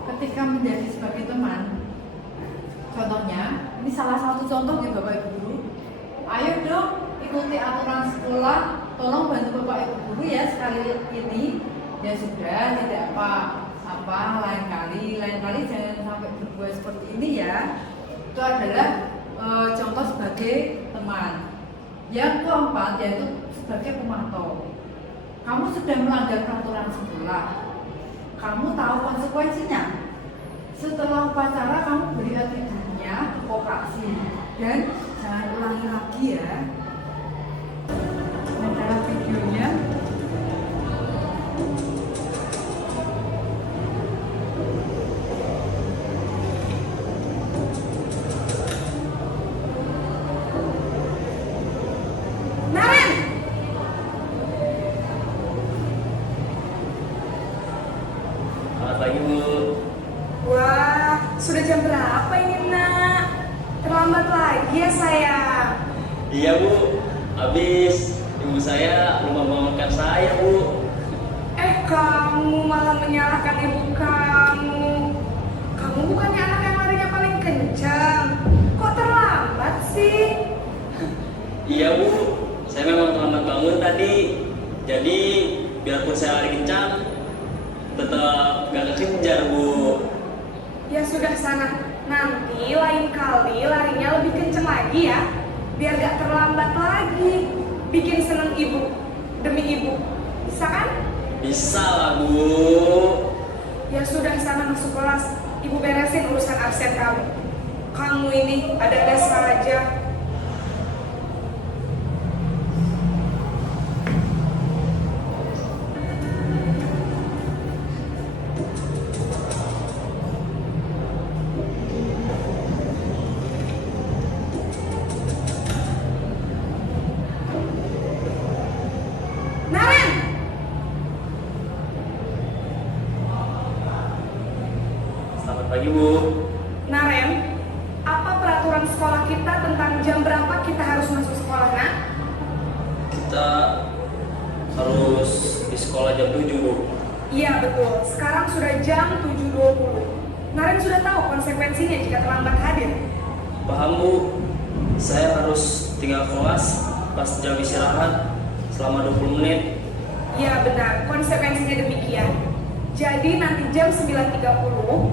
Ketika menjadi sebagai teman, contohnya, ini salah satu contoh ya Bapak Ibu Guru. Ayo dong ikuti aturan sekolah, tolong bantu Bapak Ibu Guru ya sekali ini. Ya sudah, tidak apa lain kali jangan sampai berbuat seperti ini ya. Itu adalah contoh sebagai teman. Yang keempat yaitu sebagai pemantau. Kamu sudah melanggar peraturan sekolah, kamu tahu konsekuensinya. Setelah upacara kamu beri atributnya vokasi dan jangan ulangi lagi ya. Ini adalah videonya. Naren! Selamat pagi Bu. Wah, sudah jam berapa ini nak? Terlambat lagi ya sayang. Iya Bu, habis ibu saya lupa membangunkan saya Bu. Kamu malah menyalahkan ibu kamu. Kamu bukannya anak yang larinya paling kencang. Kok terlambat sih? Iya Bu, saya memang terlambat bangun tadi. Jadi biarpun saya lari kencang, tetap gak kekejar Bu. Ya sudah sana. Nanti lain kali larinya lebih kencang lagi ya. Biar gak terlambat lagi. Bikin seneng ibu. Demi ibu. Bisa kan? Bisa lah Bu. Ya sudah sana masuk kelas. Ibu beresin urusan absen kamu. Kamu ini ada saja. Naren! Selamat pagi Bu. Naren, apa peraturan sekolah kita tentang jam berapa kita harus masuk sekolah, nak? Kita harus di sekolah jam 7 Bu. Iya betul, sekarang sudah jam 7.20. Naren sudah tahu konsekuensinya jika terlambat hadir. Paham Bu, saya harus tinggal kelas pas jam istirahat selama 20 menit. Iya benar, konsekuensinya demikian. Jadi nanti jam 9.30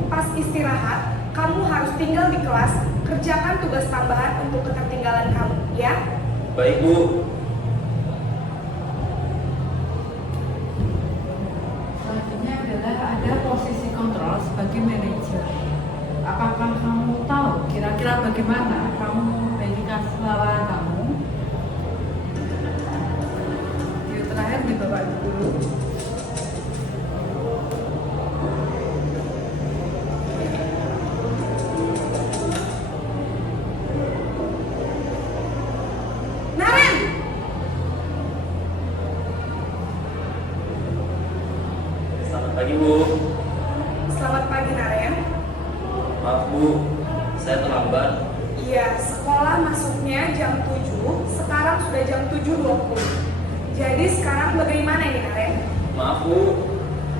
pas istirahat, kamu harus tinggal di kelas, kerjakan tugas tambahan untuk ketertinggalan kamu, ya? Baik Bu. Selanjutnya adalah ada posisi kontrol sebagai manajer. Apakah kamu tahu kira-kira bagaimana kamu memperbaiki kesalahan kamu? Video terakhir di Bapak Ibu Guru. Naren! Selamat pagi Bu. Selamat pagi, Naren. Maaf Bu, saya terlambat. Iya, sekolah masuknya jam 7, sekarang sudah jam 7.20. Jadi sekarang bagaimana ini, Naren? Maaf Bu,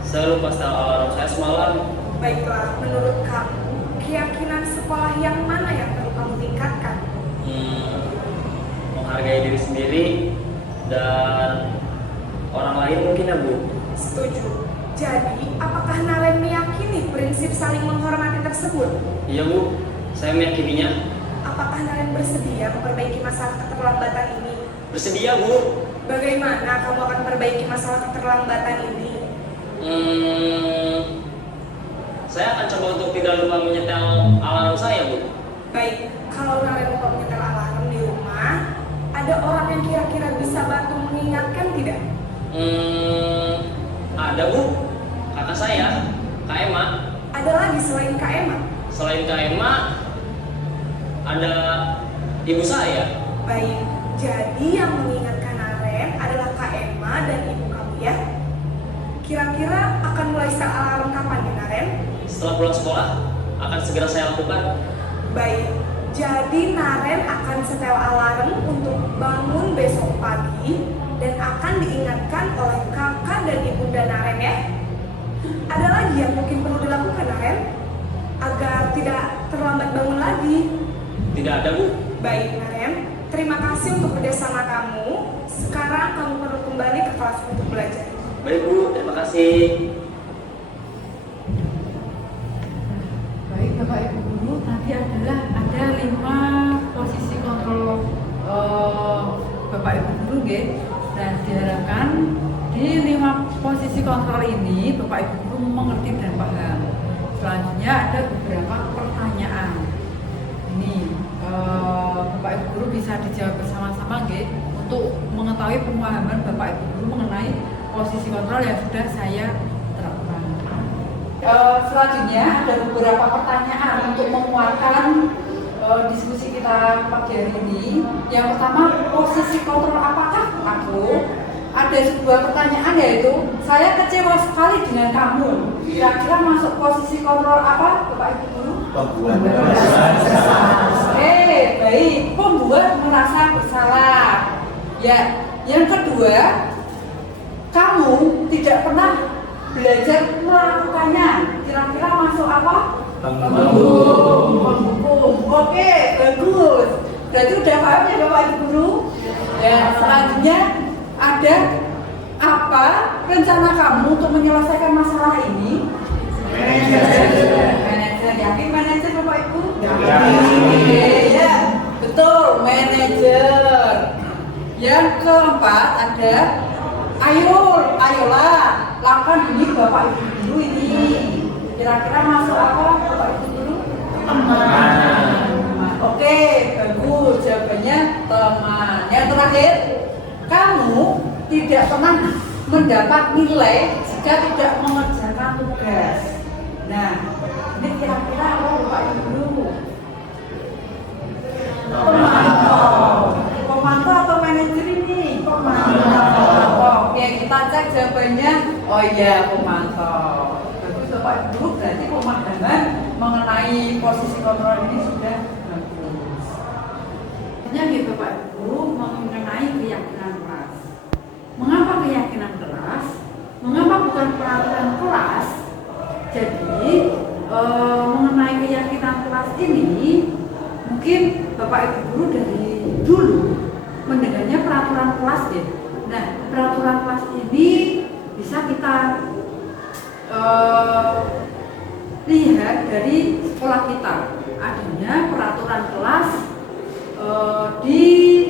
saya lupa setel alarm saya semalam. Baiklah, menurut kamu, keyakinan sekolah yang mana yang perlu kamu tingkatkan? Menghargai diri sendiri dan orang lain mungkin ya Bu. Setuju. Jadi, apakah Naren meyakini prinsip saling menghormati tersebut? Iya Bu, saya meyakininya. Apakah Naren bersedia memperbaiki masalah keterlambatan ini? Bersedia Bu. Bagaimana kamu akan perbaiki masalah keterlambatan ini? saya akan coba untuk tidak lupa menyetel alarm saya, Bu. Baik, kalau Naren lupa menyetel alarm di rumah, ada orang yang kira-kira bisa bantu mengingatkan tidak? Ada, Bu. Kakak saya, Kak Emma. Ada lagi selain Kak Emma? Selain Kak Emma, ada ibu saya. Baik, jadi yang mengingatkan Naren adalah Kak Emma dan ibu kamu ya? Kira-kira akan mulai set alarm kapan nih Naren? Setelah pulang sekolah, akan segera saya lakukan. Baik, jadi Naren akan setel alarm untuk bangun besok pagi dan akan diingatkan oleh kakak dan ibunda Naren ya. Ada lagi yang mungkin perlu dilakukan Naren agar tidak terlambat bangun lagi? Tidak ada, Bu. Baik Naren, terima kasih untuk kerjasama kamu. Sekarang kamu perlu kembali ke kelas untuk belajar. Baik, Bu. Terima kasih. Baik Bapak Ibu Guru, tadi ada 5 posisi kontrol Bapak Ibu Guru nggih. Dan diharapkan di 5 posisi kontrol ini Bapak Ibu Guru mengerti dan paham. Selanjutnya ada beberapa pertanyaan. Ini Bapak Ibu Guru bisa dijawab bersama-sama nggih untuk mengetahui pemahaman Bapak Ibu Guru mengenai posisi kontrol yang sudah saya terapkan. Selanjutnya ada beberapa pertanyaan untuk menguatkan diskusi kita pagi hari ini. Yang pertama, posisi kontrol apakah aku? Ada sebuah pertanyaan yaitu, saya kecewa sekali dengan kamu. Kira-kira masuk posisi kontrol apa, Bapak Ibu Guru? Pembuat merasa bersalah. Baik, pembuat merasa bersalah. Ya, yang kedua, kamu tidak pernah belajar melakukannya. Kira-kira masuk apa? Penghukum. Oke, bagus. Berarti udah paham ya Bapak Ibu Guru? Ya, selanjutnya ada apa rencana kamu untuk menyelesaikan masalah ini? Manajer. Yakin manajer Bapak Ibu? Ya, betul, manajer. Yang keempat ada ayolah lakukan ini Bapak Ibu Guru ini. Kira-kira masuk apa Bapak Ibu Guru? Teman. Oke, bagus. Jawabannya teman. Yang terakhir, kamu tidak pernah mendapat nilai jika tidak mengerjakan tugas. Nah, ini kira-kira apa Bapak Ibu Guru? Pemantau atau manajer ini? Pemantau. Oke, kita cek jawabannya. Oh iya, pemantau. Bagus Bapak Ibu, berarti pemahaman mengenai posisi kontrol ini sudah bagus. Jadi Bapak Ibu mengenai keyakinan kelas. Mengapa keyakinan kelas? Mengapa bukan peraturan kelas? Jadi mengenai keyakinan kelas ini, mungkin Bapak Ibu Guru dari dulu mendengarnya peraturan kelas ya. Nah, peraturan kelas ini bisa kita lihat dari sekolah kita. Adanya peraturan kelas di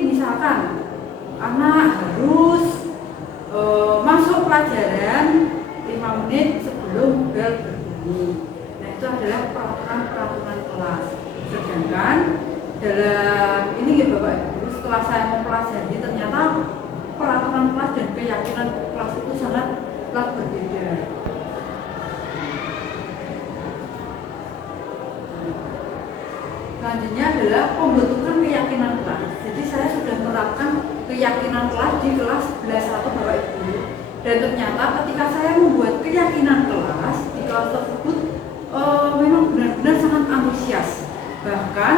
misalkan anak harus masuk pelajaran 5 menit sebelum bel berbunyi. Nah, itu adalah peraturan kelas. Sedangkan dalam ini ya Bapak Ibu, setelah saya mempelajari ternyata peraturan kelas dan keyakinan kelas itu sangatlah berbeda. Selanjutnya adalah pembentukan keyakinan kelas. Jadi saya sudah menerapkan keyakinan kelas di kelas 11 atau Bapak Ibu. Dan ternyata ketika saya membuat keyakinan kelas di kelas tersebut memang benar-benar sangat antusias. Bahkan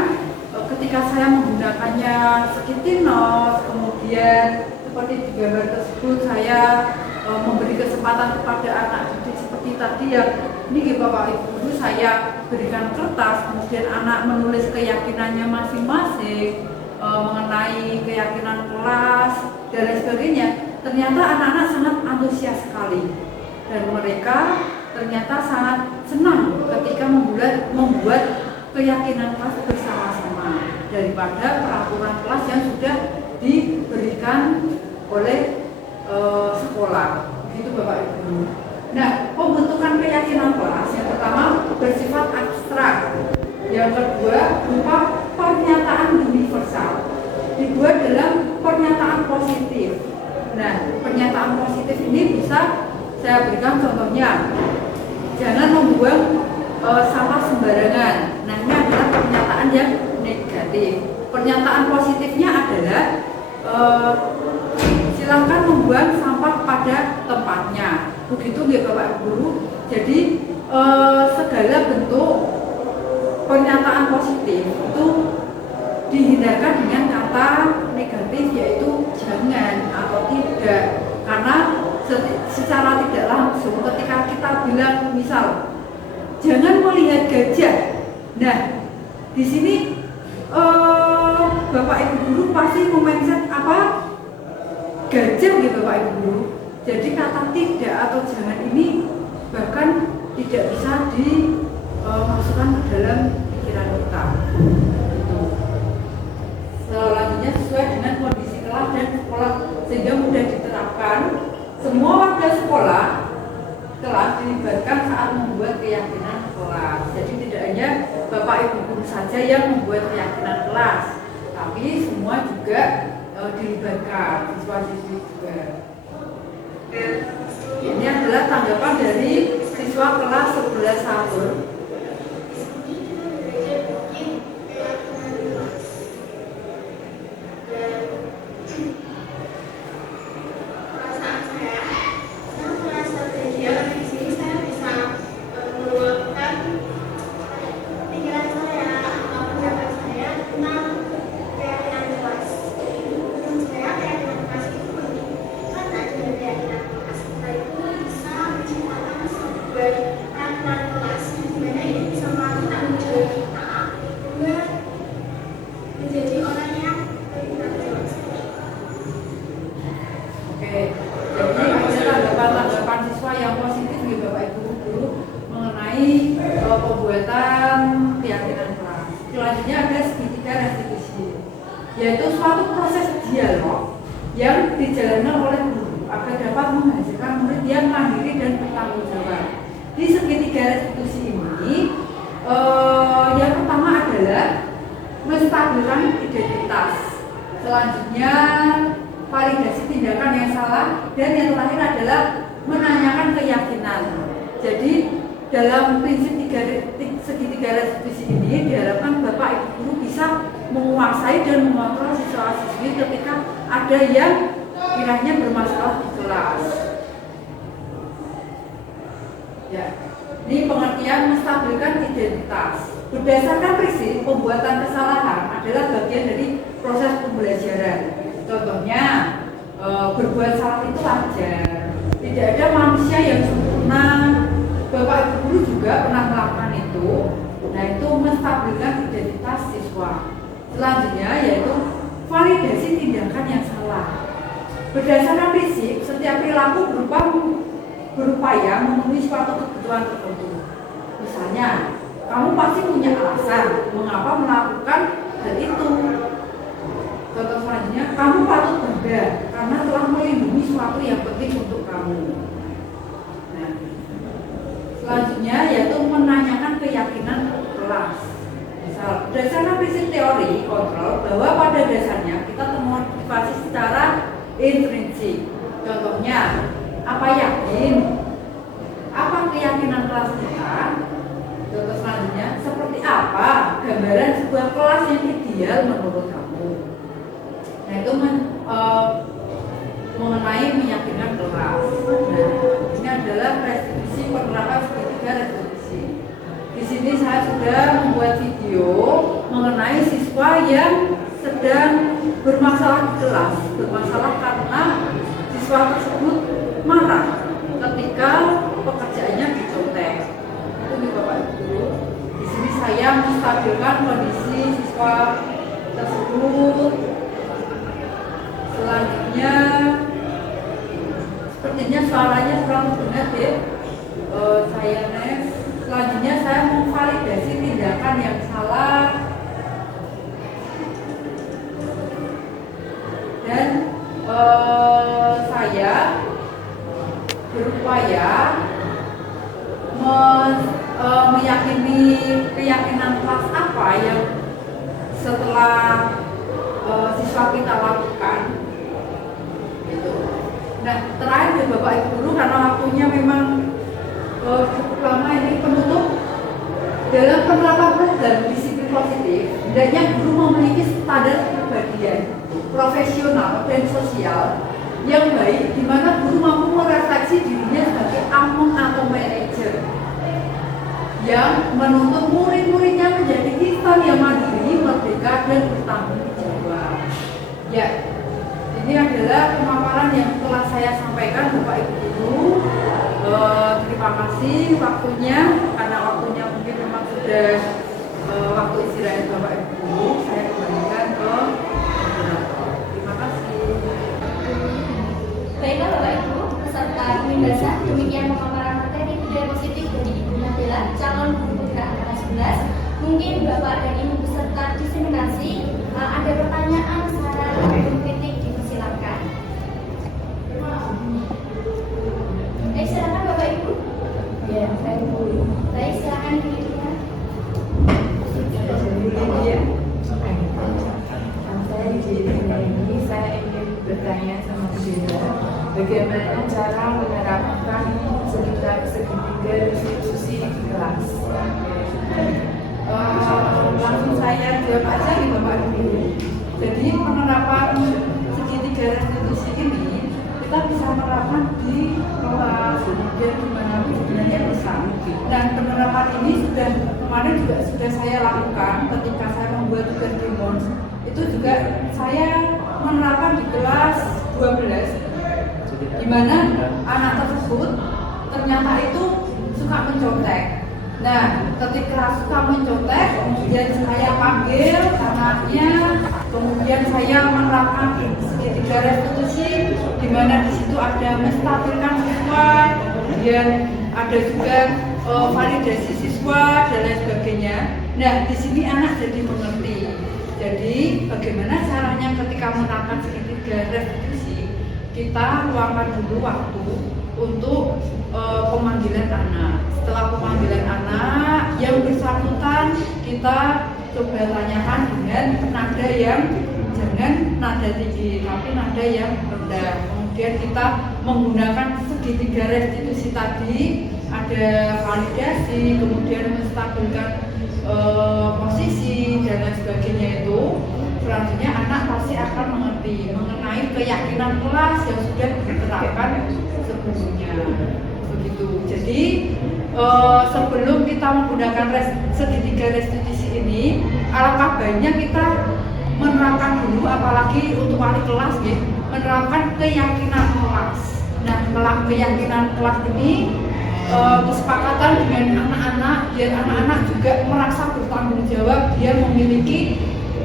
ketika saya menggunakannya skipping notes, kemudian seperti di gambar tersebut saya memberi kesempatan kepada anak didik seperti tadi ya, ini Bapak Ibu saya berikan kertas, kemudian anak menulis keyakinannya masing-masing mengenai keyakinan kelas dan lain sebagainya. Ternyata anak-anak sangat antusias sekali dan mereka ternyata sangat senang ketika membuat keyakinan kelas bersama-sama daripada peraturan kelas yang sudah diberikan oleh sekolah. Begitu Bapak Ibu. Nah, pembentukan keyakinan kelas yang pertama bersifat abstrak, yang kedua berupa pernyataan universal, dibuat dalam pernyataan positif. Nah, pernyataan positif ini bisa saya berikan contohnya. Jangan membuang sampah sembarangan. Nah, ini adalah pernyataan yang negatif. Pernyataan positifnya adalah silakan membuang sampah pada tempatnya. Begitu nggih Bapak Ibu Guru. Jadi segala bentuk pernyataan positif itu dihindarkan dengan kata negatif, yaitu jangan atau tidak. Karena secara tidak langsung ketika kita bilang misal jangan melihat gajah. Nah, di sini Bapak Ibu Guru pasti memention apa? Gajah gitu Bapak Ibu Guru. Jadi kata tidak atau jangan ini bahkan tidak bisa dimasukkan ke dalam pikiran kita. Gitu. Selanjutnya sesuai dengan kondisi kelas dan sekolah sehingga mudah diterapkan. Semua warga sekolah kelas dilibatkan saat membuat keyakinan kelas. Jadi tidak hanya Bapak Ibu Guru saja yang membuat keyakinan kelas, tapi semua juga dilibatkan, siswa-siswi juga. Ini adalah tanggapan dari siswa kelas 11 Satur. Yaitu suatu proses dialog yang dijalankan oleh guru agar dapat menghasilkan murid yang mandiri dan bertanggung jawab. Di segitiga restitusi ini, yang pertama adalah menstabilkan identitas. Selanjutnya validasi tindakan yang salah, dan yang terakhir adalah menanyakan keyakinan. Jadi dalam prinsip segitiga restitusi ini diharapkan Bapak Ibu Guru bisa menguasai dan mengontrol siswa-siswi ketika ada yang kiranya bermasalah di kelas. Ya, ini pengertian menstabilkan identitas. Berdasarkan prinsip pembuatan kesalahan adalah bagian dari proses pembelajaran. Contohnya, berbuat salah itu wajar. Tidak ada manusia yang sempurna. Bapak Ibu Guru juga pernah melakukan itu. Nah, itu menstabilkan identitas siswa. Selanjutnya yaitu validasi tindakan yang salah. Berdasarkan prinsip, setiap perilaku berupaya memenuhi suatu kebutuhan tertentu. Misalnya, kamu pasti punya alasan mengapa melakukan hal itu. Contoh selanjutnya, kamu patut bangga karena telah melindungi sesuatu yang penting untuk kamu. Nah, selanjutnya yaitu menanyakan keyakinan kelas. Misal, berdasarkan prinsip teori kontrol bahwa pada dasarnya kita termotivasi secara intrinsik. Contohnya, apa yakin? Apa keyakinan kelas kita? Contoh selanjutnya, seperti apa gambaran sebuah kelas yang ideal menurut kamu? Nah, itu mengenai meyakinkan kelas. Nah, ini adalah restitusi penerapan segitiga restitusi. Di sini saya sudah membuat video mengenai siswa yang sedang bermasalah di kelas, bermasalah karena siswa tersebut marah ketika pekerjaannya dicontek. Itu nih Bapak Ibu. Di sini saya menstabilkan kondisi siswa tersebut. Selanjutnya, sepertinya suaranya kurang terdengar ya. Saya next. Selanjutnya saya memvalidasi tindakan yang salah dan saya berupaya meyakini keyakinan kelas apa yang setelah siswa kita lakukan gitu. Nah, terakhir ya Bapak Ibu Guru, karena waktunya memang cukup lama ini penutup. Dalam penerapan program disiplin positif, hendaknya guru memiliki standar kepribadian profesional dan sosial yang baik, di mana guru mampu merefleksi dirinya sebagai among atau manajer yang menuntut murid-muridnya menjadi insan yang mandiri, merdeka, dan bertanggung jawab. Ya, ini adalah pemaparan yang telah saya sampaikan Bapak Ibu Guru. Terima kasih waktunya, karena waktunya mungkin memang sudah waktu istirahat Bapak Ibu Guru. Saya kembalikan ke moderator. Terima kasih. Baiklah Bapak Ibu, peserta Mindasa, demikian pemaparan materi budaya positif dari Ibu Nabila, calon guru putra angkatan 11. Mungkin Bapak dan Ibu peserta diseminasi ada pertanyaan, saran, atau kritik, dipersilakan. Silakan Bapak Ibu. Ya, saya Ibu. Baik, silakan Ibu Lydia. Saya di ini saya ingin bertanya sama Bu Dela, bagaimana cara menerapkan segitiga restitusi di kelas? Langsung saya jawab aja nih Bapak Ibu. Jadi penerapan segitiga restitusi ini kita bisa menerapkan di kelas dan dimanapun sebenarnya bisa. Dan penerapan ini sudah kemarin juga sudah saya lakukan ketika saya membuat tugas demons. Itu juga saya menerapkan di kelas 12, di mana anak tersebut ternyata itu suka mencontek. Nah, ketika suka mencontek, kemudian saya panggil anaknya, kemudian saya menerapkan segitiga restitusi, di mana di situ ada menstabilkan siswa, kemudian ada juga validasi siswa dan lain sebagainya. Nah, di sini anak jadi mengerti. Jadi, bagaimana caranya ketika menerapkan segitiga restitusi, kita luangkan dulu waktu untuk pemanggilan anak. Setelah pemanggilan anak, yang bersangkutan kita coba tanyakan dengan nada yang jangan nada tinggi, tapi nada yang rendah. Kemudian kita menggunakan segitiga restitusi tadi, ada validasi, kemudian menstabilkan posisi dan lain sebagainya itu. Selanjutnya anak pasti akan mengerti mengenai keyakinan kelas yang sudah diterapkan sebelumnya. Begitu. Jadi sebelum kita menggunakan segitiga restitusi ini, alangkah baiknya kita menerapkan dulu, apalagi untuk wali kelas ya, menerapkan keyakinan kelas. Nah, keyakinan kelas ini kesepakatan dengan anak-anak, dan anak-anak juga merasa bertanggung jawab, dia memiliki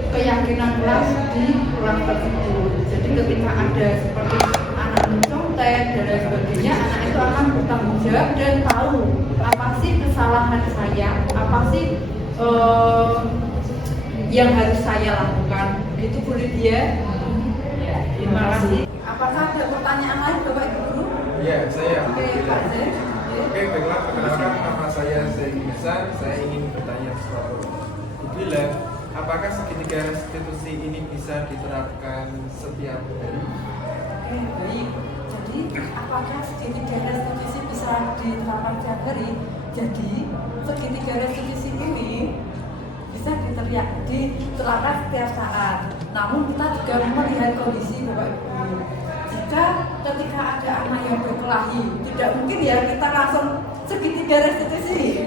keyakinan kelas di kelas tersebut. Jadi ketika ada seperti anak mencontek dan lain sebagainya, anak itu akan bertanggung jawab dan tahu apa sih kesalahan saya, apa sih yang harus saya lakukan. Itu Bu Lydia. Terima kasih. Apakah ada pertanyaan lain Bapak Ibu Guru? Ya, saya Oke, Pak Zen. Oke, baiklah, perkenalkan nama saya Zain Ihsan. Saya ingin bertanya sesuatu. Bu Bila, apakah segitiga restitusi ini bisa diterapkan setiap hari? Oke, baik. Jadi, apakah segitiga restitusi bisa diterapkan setiap hari? Jadi, segitiga restitusi ini bisa diterapkan setiap saat. Namun kita juga melihat kondisi Bapak Ibu. Jika ketika ada anak yang berkelahi, tidak mungkin ya kita langsung segitiga restitusi,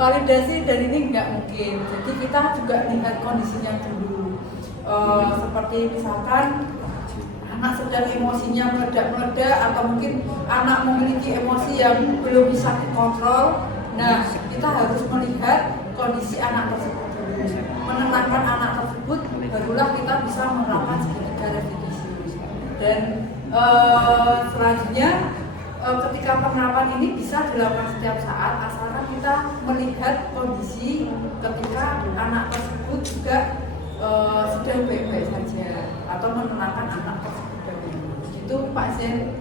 validasi, dan ini nggak mungkin. Jadi kita juga lihat kondisinya dulu. Seperti misalkan anak sedang emosinya meledak-meledak, atau mungkin anak memiliki emosi yang belum bisa dikontrol. Nah, kita harus melihat kondisi anak tersebut dulu. Menenangkan anak tersebut, barulah kita bisa menerapkan segitiga restitusi. Dan selanjutnya ketika penerapan ini bisa dilakukan setiap saat, asalkan kita melihat kondisi ketika anak tersebut juga sedang baik-baik saja, atau menenangkan anak tersebut dahulu. Itu Pak Zen.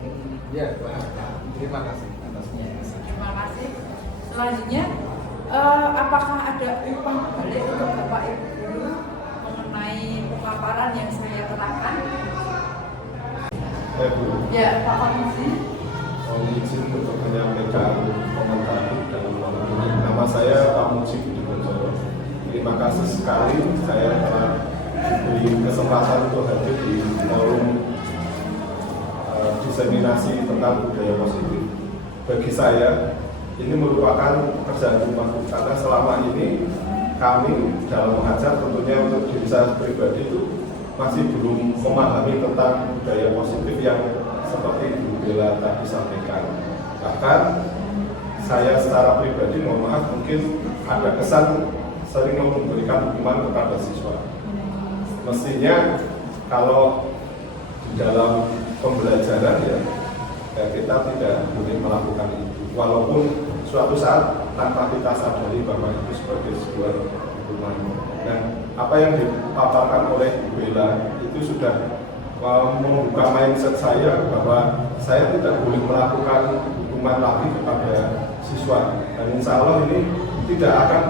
Ya, Pak. Terima kasih atas penjelasan. Terima kasih. Selanjutnya apakah ada umpan balik untuk Bapak Ibu guru mengenai pemaparan yang saya terangkan? Bu, Ya, Pak Komisi. mohon izin untuk menyampaikan komentar dalam forum ini. Nama saya Pak Muji Budi Bonjoro. Terima kasih sekali saya telah diberi kesempatan untuk hadir di forum diseminasi tentang budaya positif. Bagi saya, ini merupakan pekerjaan rumah karena selama ini kami dalam mengajar tentunya untuk diri saya pribadi itu masih belum memahami tentang budaya positif yang seperti Bu Bella tadi sampaikan. Bahkan saya secara pribadi mohon maaf mungkin ada kesan sering memberikan hukuman kepada siswa. Mestinya kalau di dalam pembelajaran ya kita tidak boleh melakukan itu. Walaupun suatu saat tanpa kita sadari bahwa itu sebagai sebuah hukuman. Dan apa yang dipaparkan oleh Bu Bella itu sudah membuka mindset saya bahwa saya tidak boleh melakukan hukuman lagi kepada siswa. Dan insya Allah ini tidak akan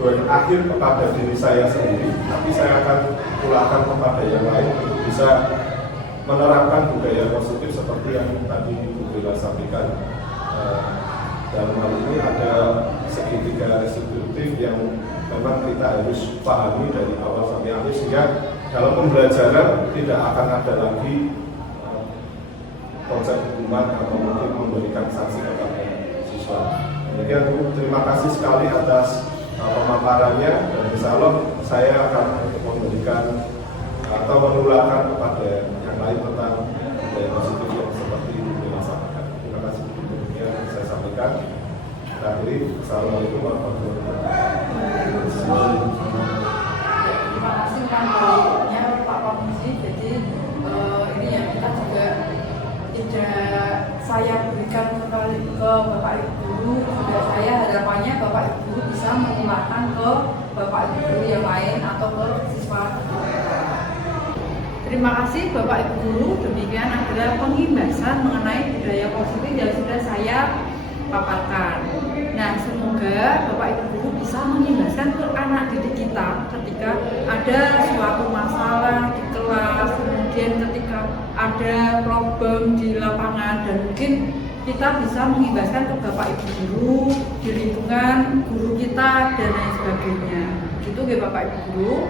berakhir kepada diri saya sendiri, tapi saya akan tularkan kepada yang lain untuk bisa menerapkan budaya positif seperti yang tadi Bu Bella sampaikan. Dalam hal ini ada segitiga restitutif yang memang kita harus pahami dari awal sampai akhir sehingga dalam pembelajaran tidak akan ada lagi konsep hukuman atau mungkin memberikan sanksi kepada siswa. Demikian, terima kasih sekali atas pemaparannya dan insya Allah saya akan memberikan atau menularkan kepada yang lain tentang budaya positif yang seperti itu dilaksanakan. Terima kasih. Demikian saya sampaikan. Akhiri, assalamualaikum warahmatullahi wabarakatuh. Terima kasih banyak Pak Komisi. Jadi ini ya kita juga tidak saya berikan kembali ke Bapak Ibu guru, juga saya harapannya Bapak Ibu guru bisa mengulatkan ke Bapak Ibu guru yang lain atau ke siswa. Terima kasih Bapak Ibu guru. Demikian adalah pengimbasan mengenai budaya positif yang sudah saya paparkan. Nah, semoga Bapak Ibu guru bisa mengimbaskan ke anak didik kita ketika ada suatu masalah di kelas, kemudian ketika ada problem di lapangan, dan mungkin kita bisa mengimbaskan ke Bapak Ibu guru di lingkungan guru kita dan lain sebagainya. Gitu ya Bapak Ibu guru.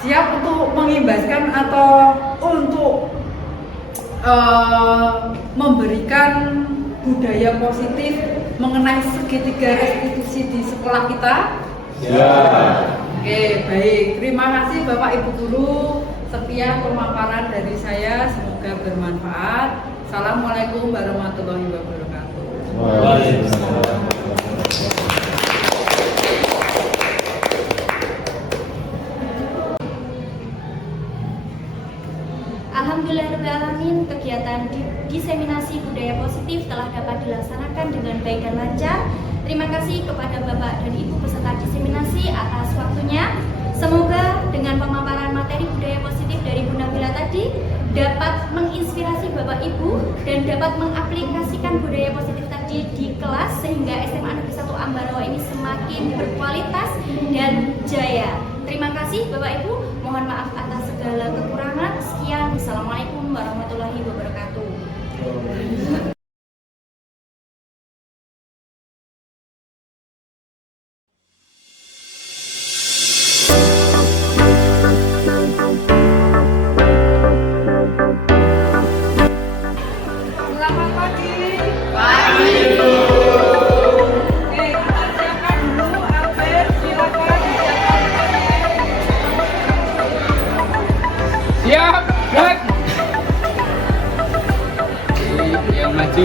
Siap untuk mengimbaskan atau untuk memberikan budaya positif mengenai segitiga restitusi di sekolah kita? Ya. Oke, baik. Terima kasih Bapak Ibu guru. Sekian pemaparan dari saya, semoga bermanfaat. Assalamualaikum warahmatullahi wabarakatuh. Waalaikumsalam. Alhamdulillahirrahmanirrahim, kegiatan diseminasi budaya positif telah dapat dilaksanakan dengan baik dan lancar. Terima kasih kepada Bapak dan Ibu peserta diseminasi atas waktunya. Semoga dengan pemaparan materi budaya positif dari Bunda Bella tadi dapat menginspirasi Bapak Ibu dan dapat mengaplikasikan budaya positif tadi di kelas sehingga SMA Negeri 1 Ambarawa ini semakin berkualitas dan jaya. Terima kasih Bapak Ibu, mohon maaf atas segala kekurangan. Sekian, Assalamualaikum warahmatullahi wabarakatuh. Selamat pagi. Pagi. Oke, kita siapkan dulu. Albert, silakan disiapkan. Siap, gerak. Yang maju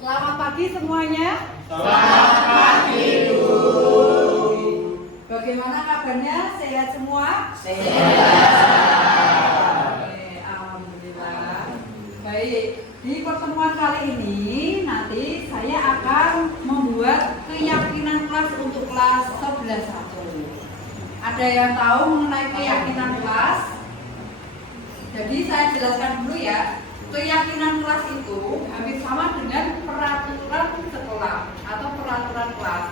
Selamat pagi semuanya. Bagaimana kabarnya? Sehat semua? Oke, alhamdulillah. Baik, di pertemuan kali ini nanti saya akan membuat keyakinan kelas untuk kelas 11-1. Ada yang tahu mengenai keyakinan kelas? Jadi saya jelaskan dulu ya. Keyakinan kelas itu hampir sama dengan peraturan sekolah atau peraturan kelas.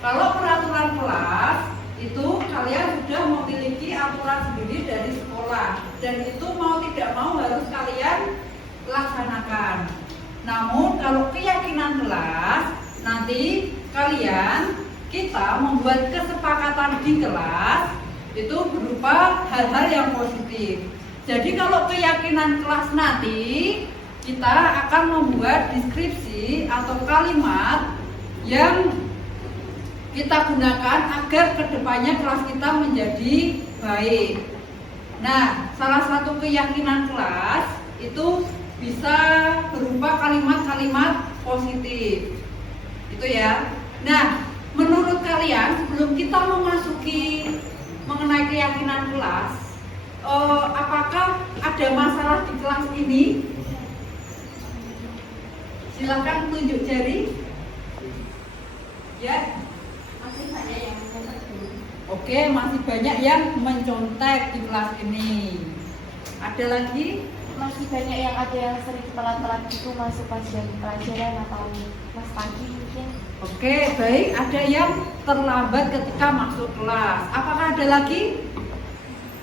Kalau peraturan kelas itu kalian sudah memiliki aturan sendiri dari sekolah dan itu mau tidak mau harus kalian laksanakan. Namun kalau keyakinan kelas nanti kita membuat kesepakatan di kelas itu berupa hal-hal yang positif. Jadi kalau keyakinan kelas nanti kita akan membuat deskripsi atau kalimat yang kita gunakan agar kedepannya kelas kita menjadi baik. Nah, salah satu keyakinan kelas itu bisa berupa kalimat-kalimat positif. Itu ya. Nah, menurut kalian sebelum kita memasuki mengenai keyakinan kelas, apakah ada masalah di kelas ini? Silakan tunjuk jari. Ya. Masih banyak yang mencontek. Oke, masih banyak yang mencontek di kelas ini. Ada lagi? Masih banyak yang ada yang sering telat-telat gitu masuk pelajaran atau kelas pagi mungkin. Oke, baik. Ada yang terlambat ketika masuk kelas. Apakah ada lagi?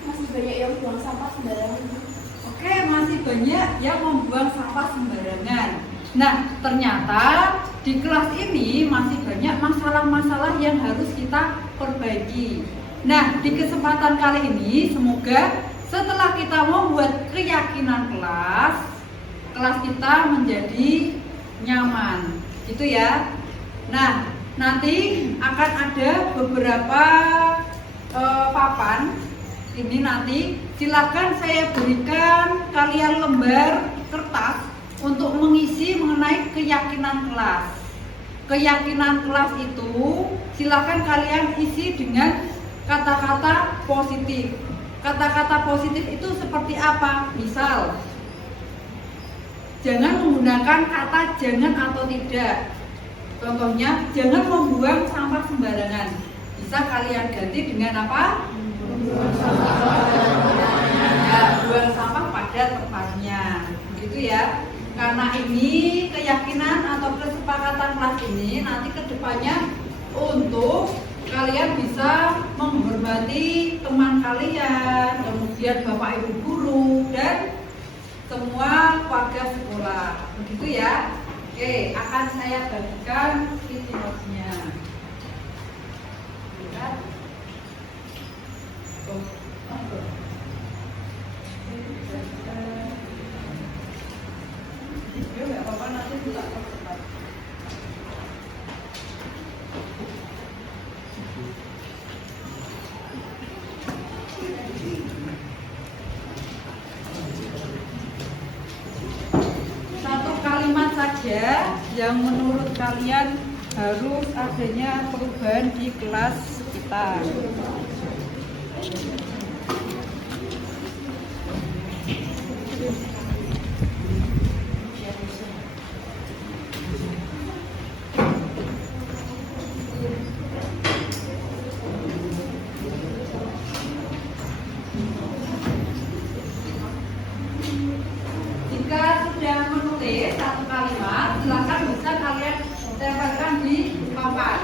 Masih banyak yang buang sampah sembarangan. Oke, masih banyak yang membuang sampah sembarangan. Nah, ternyata di kelas ini masih banyak masalah-masalah yang harus kita perbaiki. Nah, di kesempatan kali ini semoga setelah kita membuat keyakinan kelas kita menjadi nyaman. Gitu ya. Nah, nanti akan ada beberapa papan. Ini nanti silakan saya berikan kalian lembar kertas untuk mengisi mengenai keyakinan kelas. Keyakinan kelas itu silakan kalian isi dengan kata-kata positif. Kata-kata positif itu seperti apa? Misal, jangan menggunakan kata jangan atau tidak. Contohnya, jangan membuang sampah sembarangan. Bisa kalian ganti dengan apa? Ya, buang sampah pada tempatnya. Begitu ya. Karena ini keyakinan atau kesepakatan kelas ini nanti kedepannya untuk kalian bisa menghormati teman kalian, kemudian bapak ibu guru dan semua warga sekolah. Begitu ya. Oke, akan saya bagikan sticky notes-nya. Lihat. Nggak apa-apa, nanti bisa percepat. Satu kalimat saja yang menurut kalian harus adanya perubahan di kelas kita. Jika sudah menulis satu kalimat, silakan bisa kalian tempelkan di papan.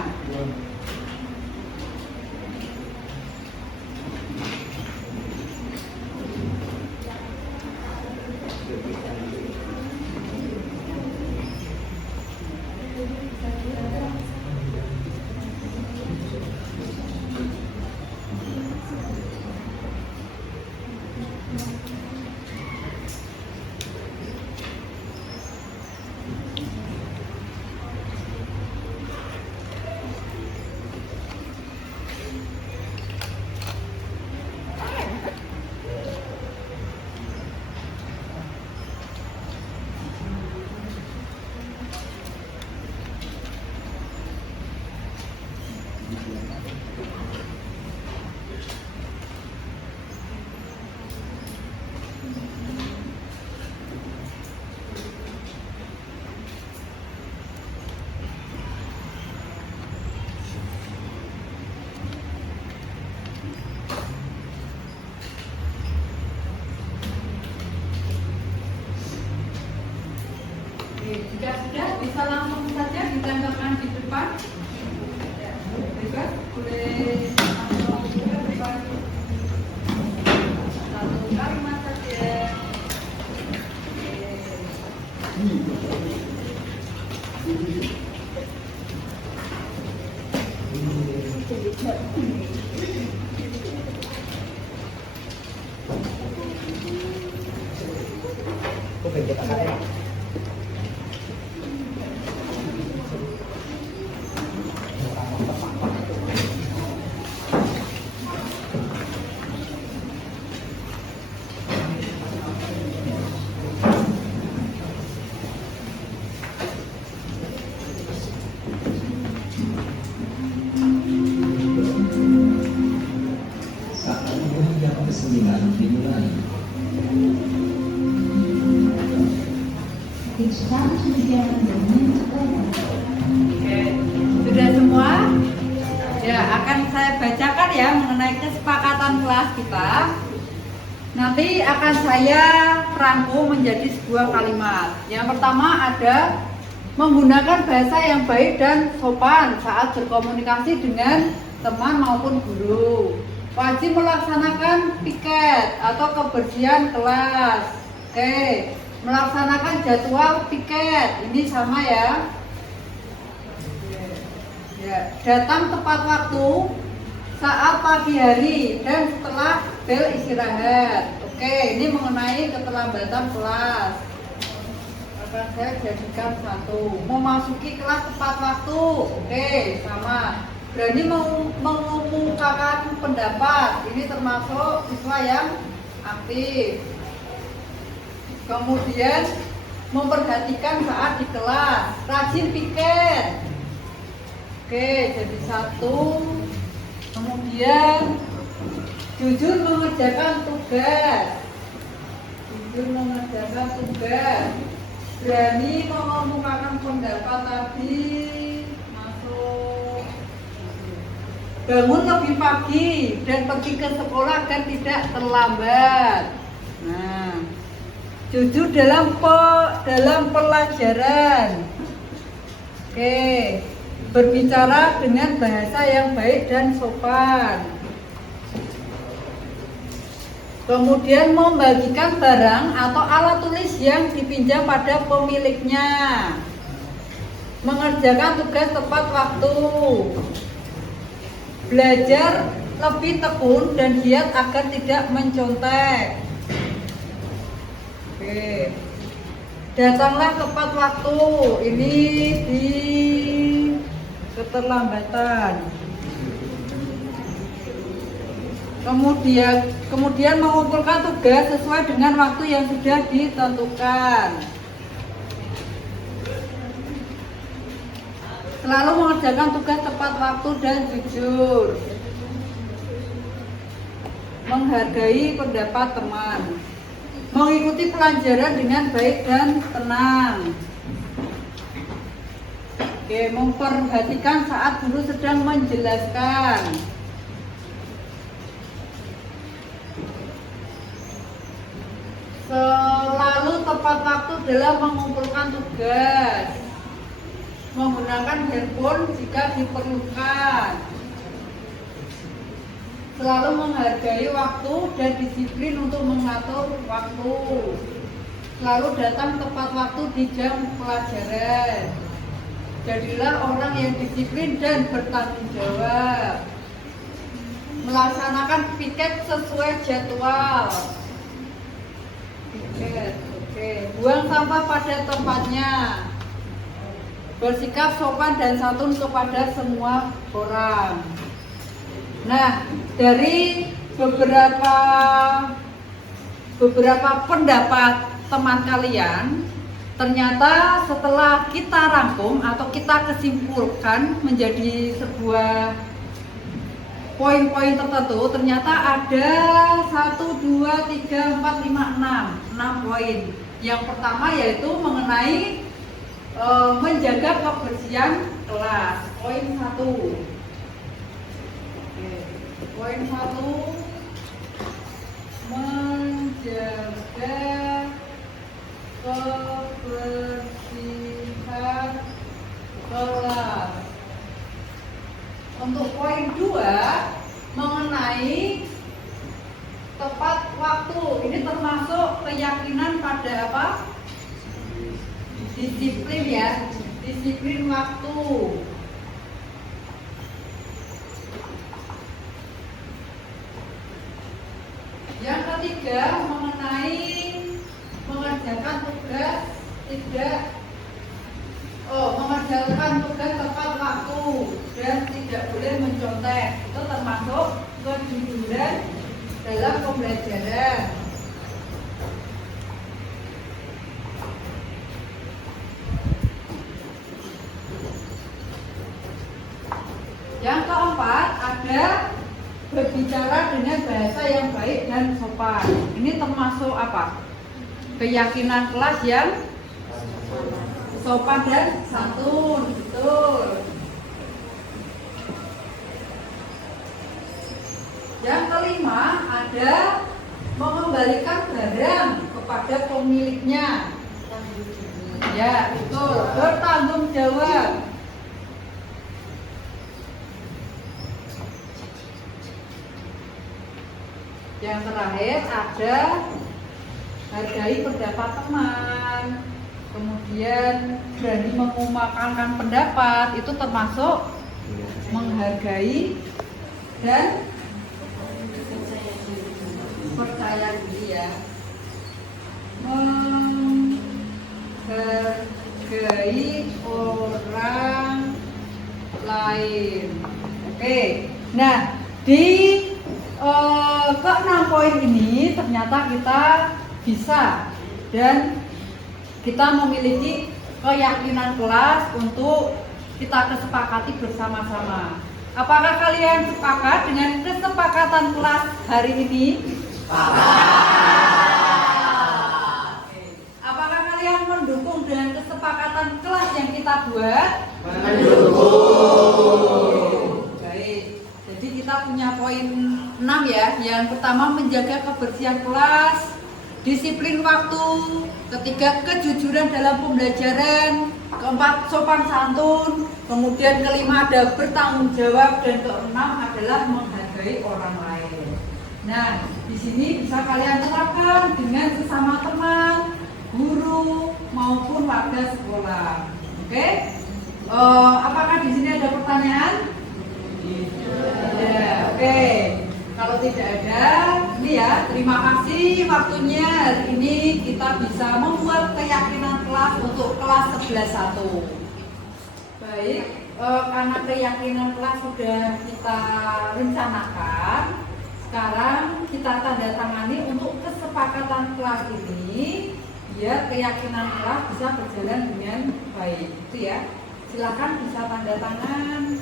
Jika sudah, bisa langsung saja ditempelkan di depan. Ya, bebas, boleh langsung ke depan. Satu kalimat saja. Saat yang ke-9 dimulai. Oke, sudah semua? Ya, akan saya bacakan ya mengenai kesepakatan kelas kita. Nanti akan saya rangkum menjadi sebuah kalimat. Yang pertama ada menggunakan bahasa yang baik dan sopan saat berkomunikasi dengan teman maupun guru. Wajib melaksanakan piket atau kebersihan kelas. Oke, melaksanakan jadwal piket. Ini sama ya. Ya, datang tepat waktu saat pagi hari dan setelah bel istirahat. Oke, ini mengenai keterlambatan kelas. Akan saya jadikan satu. Memasuki kelas tepat waktu. Oke, sama. Berani mengumumkan pendapat. Ini termasuk siswa yang aktif. Kemudian memperhatikan saat di kelas. Rajin piket. Oke, jadi satu. Kemudian jujur mengerjakan tugas. Jujur mengerjakan tugas. Berani mengumumkan pendapat tadi. Masuk. Bangun lebih pagi dan pergi ke sekolah agar tidak terlambat. Nah, jujur dalam pelajaran. Oke. Berbicara dengan bahasa yang baik dan sopan. Kemudian membagikan barang atau alat tulis yang dipinjam pada pemiliknya. Mengerjakan tugas tepat waktu. Belajar lebih tekun dan giat agar tidak mencontek. Oke. Datanglah tepat waktu. Ini di keterlambatan. Kemudian mengumpulkan tugas sesuai dengan waktu yang sudah ditentukan. Selalu mengerjakan tugas tepat waktu dan jujur. Menghargai pendapat teman. Mengikuti pelajaran dengan baik dan tenang. Oke, memperhatikan saat guru sedang menjelaskan. Selalu tepat waktu dalam mengumpulkan tugas. Menggunakan handphone jika diperlukan. Selalu menghargai waktu dan disiplin untuk mengatur waktu. Selalu datang tepat waktu di jam pelajaran. Jadilah orang yang disiplin dan bertanggung jawab. Melaksanakan piket sesuai jadwal. Piket, oke. Buang sampah pada tempatnya. Bersikap sopan dan santun kepada semua orang. Nah, dari beberapa pendapat teman kalian, ternyata setelah kita rangkum atau kita kesimpulkan menjadi sebuah poin-poin tertentu, ternyata ada 1, 2, 3, 4, 5, 6 poin. Yang pertama yaitu mengenai menjaga kebersihan kelas. Poin 1. Poin 1, menjaga kebersihan Untuk poin 2 mengenai tepat waktu. Ini termasuk keyakinan pada apa? Disiplin ya, disiplin waktu. Yang ketiga mengenai mengerjakan tugas mengerjakan tugas tepat waktu dan tidak boleh mencontek. Itu termasuk kejujuran dalam pembelajaran. Yang keempat ada berbicara dengan bahasa yang baik dan sopan. Ini termasuk apa? Keyakinan kelas yang sopan dan santun. Betul. Yang kelima ada mengembalikan barang kepada pemiliknya. Ya, betul. Bertanggung jawab. Yang terakhir ada hargai pendapat teman, kemudian berani mengumumkan pendapat, itu termasuk menghargai dan percaya diri ya. Menghargai orang lain. Oke, nah di ke-6 poin ini ternyata kita bisa dan kita memiliki keyakinan kelas untuk kita kesepakati bersama-sama. Apakah kalian sepakat dengan kesepakatan kelas hari ini? Apakah kalian mendukung dengan kesepakatan kelas yang kita buat? Mendukung. Baik. Jadi kita punya poin 6 ya. Yang pertama menjaga kebersihan kelas, disiplin waktu, ketiga kejujuran dalam pembelajaran, keempat sopan santun, kemudian kelima ada bertanggung jawab, dan keenam adalah menghargai orang lain. Nah, di sini bisa kalian terapkan dengan sesama teman, guru maupun warga sekolah. Oke? Apakah di sini ada pertanyaan? Ya, oke. Kalau tidak ada, ini ya, terima kasih waktunya. Hari ini kita bisa membuat keyakinan kelas untuk kelas 11-1. Baik, karena keyakinan kelas sudah kita rencanakan, sekarang kita tanda tangani untuk kesepakatan kelas ini, biar keyakinan kelas bisa berjalan dengan baik. Itu ya, silakan bisa tanda tangan.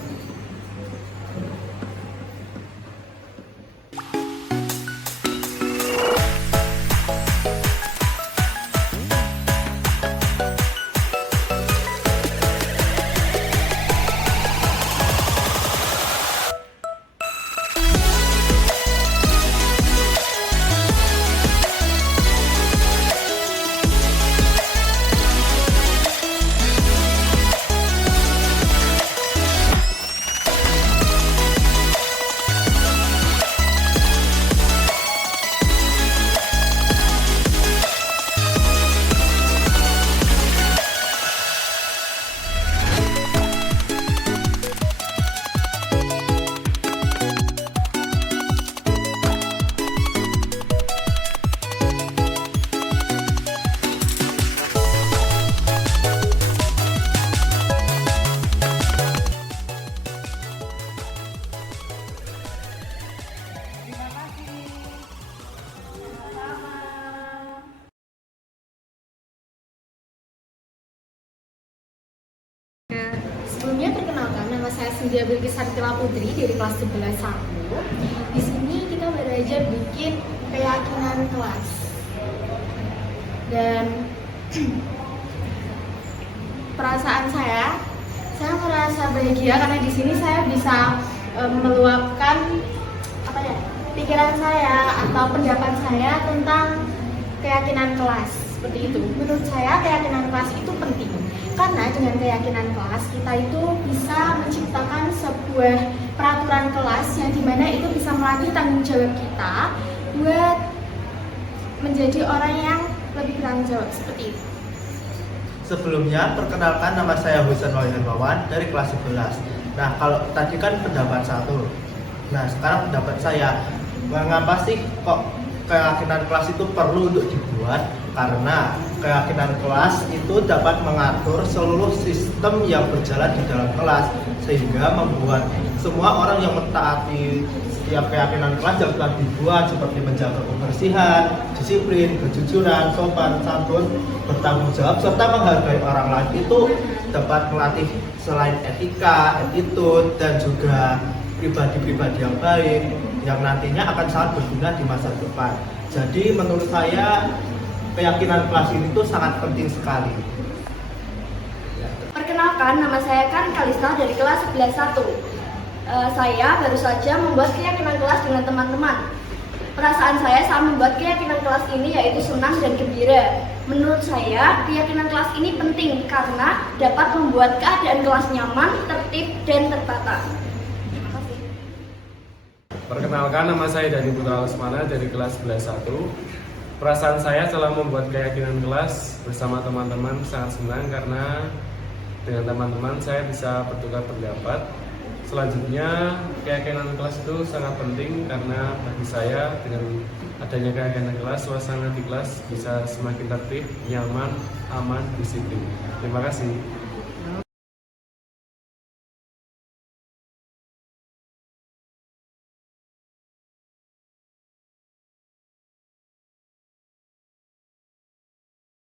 Sebelumnya perkenalkan, nama saya Cynthia Bilkisartila Putri dari kelas 11-1. Di sini kita belajar bikin keyakinan kelas. Dan perasaan saya merasa bahagia karena di sini saya bisa meluapkan pikiran saya atau pendapat saya tentang keyakinan kelas. Seperti itu. Menurut saya keyakinan kelas itu penting. Karena dengan keyakinan kelas kita itu bisa menciptakan sebuah peraturan kelas yang dimana itu bisa melatih tanggung jawab kita buat menjadi orang yang lebih bertanggung jawab seperti itu. Sebelumnya, perkenalkan nama saya Husain Wahyudarmawan dari kelas 11. Nah, kalau tadi kan pendapat satu. Nah, sekarang pendapat saya, mengapa sih kok keyakinan kelas itu perlu untuk dibuat? Karena keyakinan kelas itu dapat mengatur seluruh sistem yang berjalan di dalam kelas, sehingga membuat semua orang yang mentaati setiap keyakinan kelas yang telah dibuat, seperti menjaga kebersihan, disiplin, kejujuran, sopan, santun, bertanggung jawab, serta menghargai orang lain, itu dapat melatih selain etika, attitude, dan juga pribadi-pribadi yang baik yang nantinya akan sangat berguna di masa depan. Jadi menurut saya keyakinan kelas ini tuh sangat penting sekali. Perkenalkan, nama saya Karin Kalista dari kelas 11-1. Saya baru saja membuat keyakinan kelas dengan teman-teman. Perasaan saya saat membuat keyakinan kelas ini yaitu senang dan gembira. Menurut saya, keyakinan kelas ini penting karena dapat membuat keadaan kelas nyaman, tertib, dan tertata. Terima kasih. Perkenalkan, nama saya Dani Putra Lesmana dari kelas 11-1. Perasaan saya setelah membuat keyakinan kelas bersama teman-teman sangat senang karena dengan teman-teman saya bisa bertukar pendapat. Selanjutnya, keyakinan kelas itu sangat penting karena bagi saya dengan adanya keyakinan kelas, suasana di kelas bisa semakin tertib, nyaman, aman, disiplin. Terima kasih.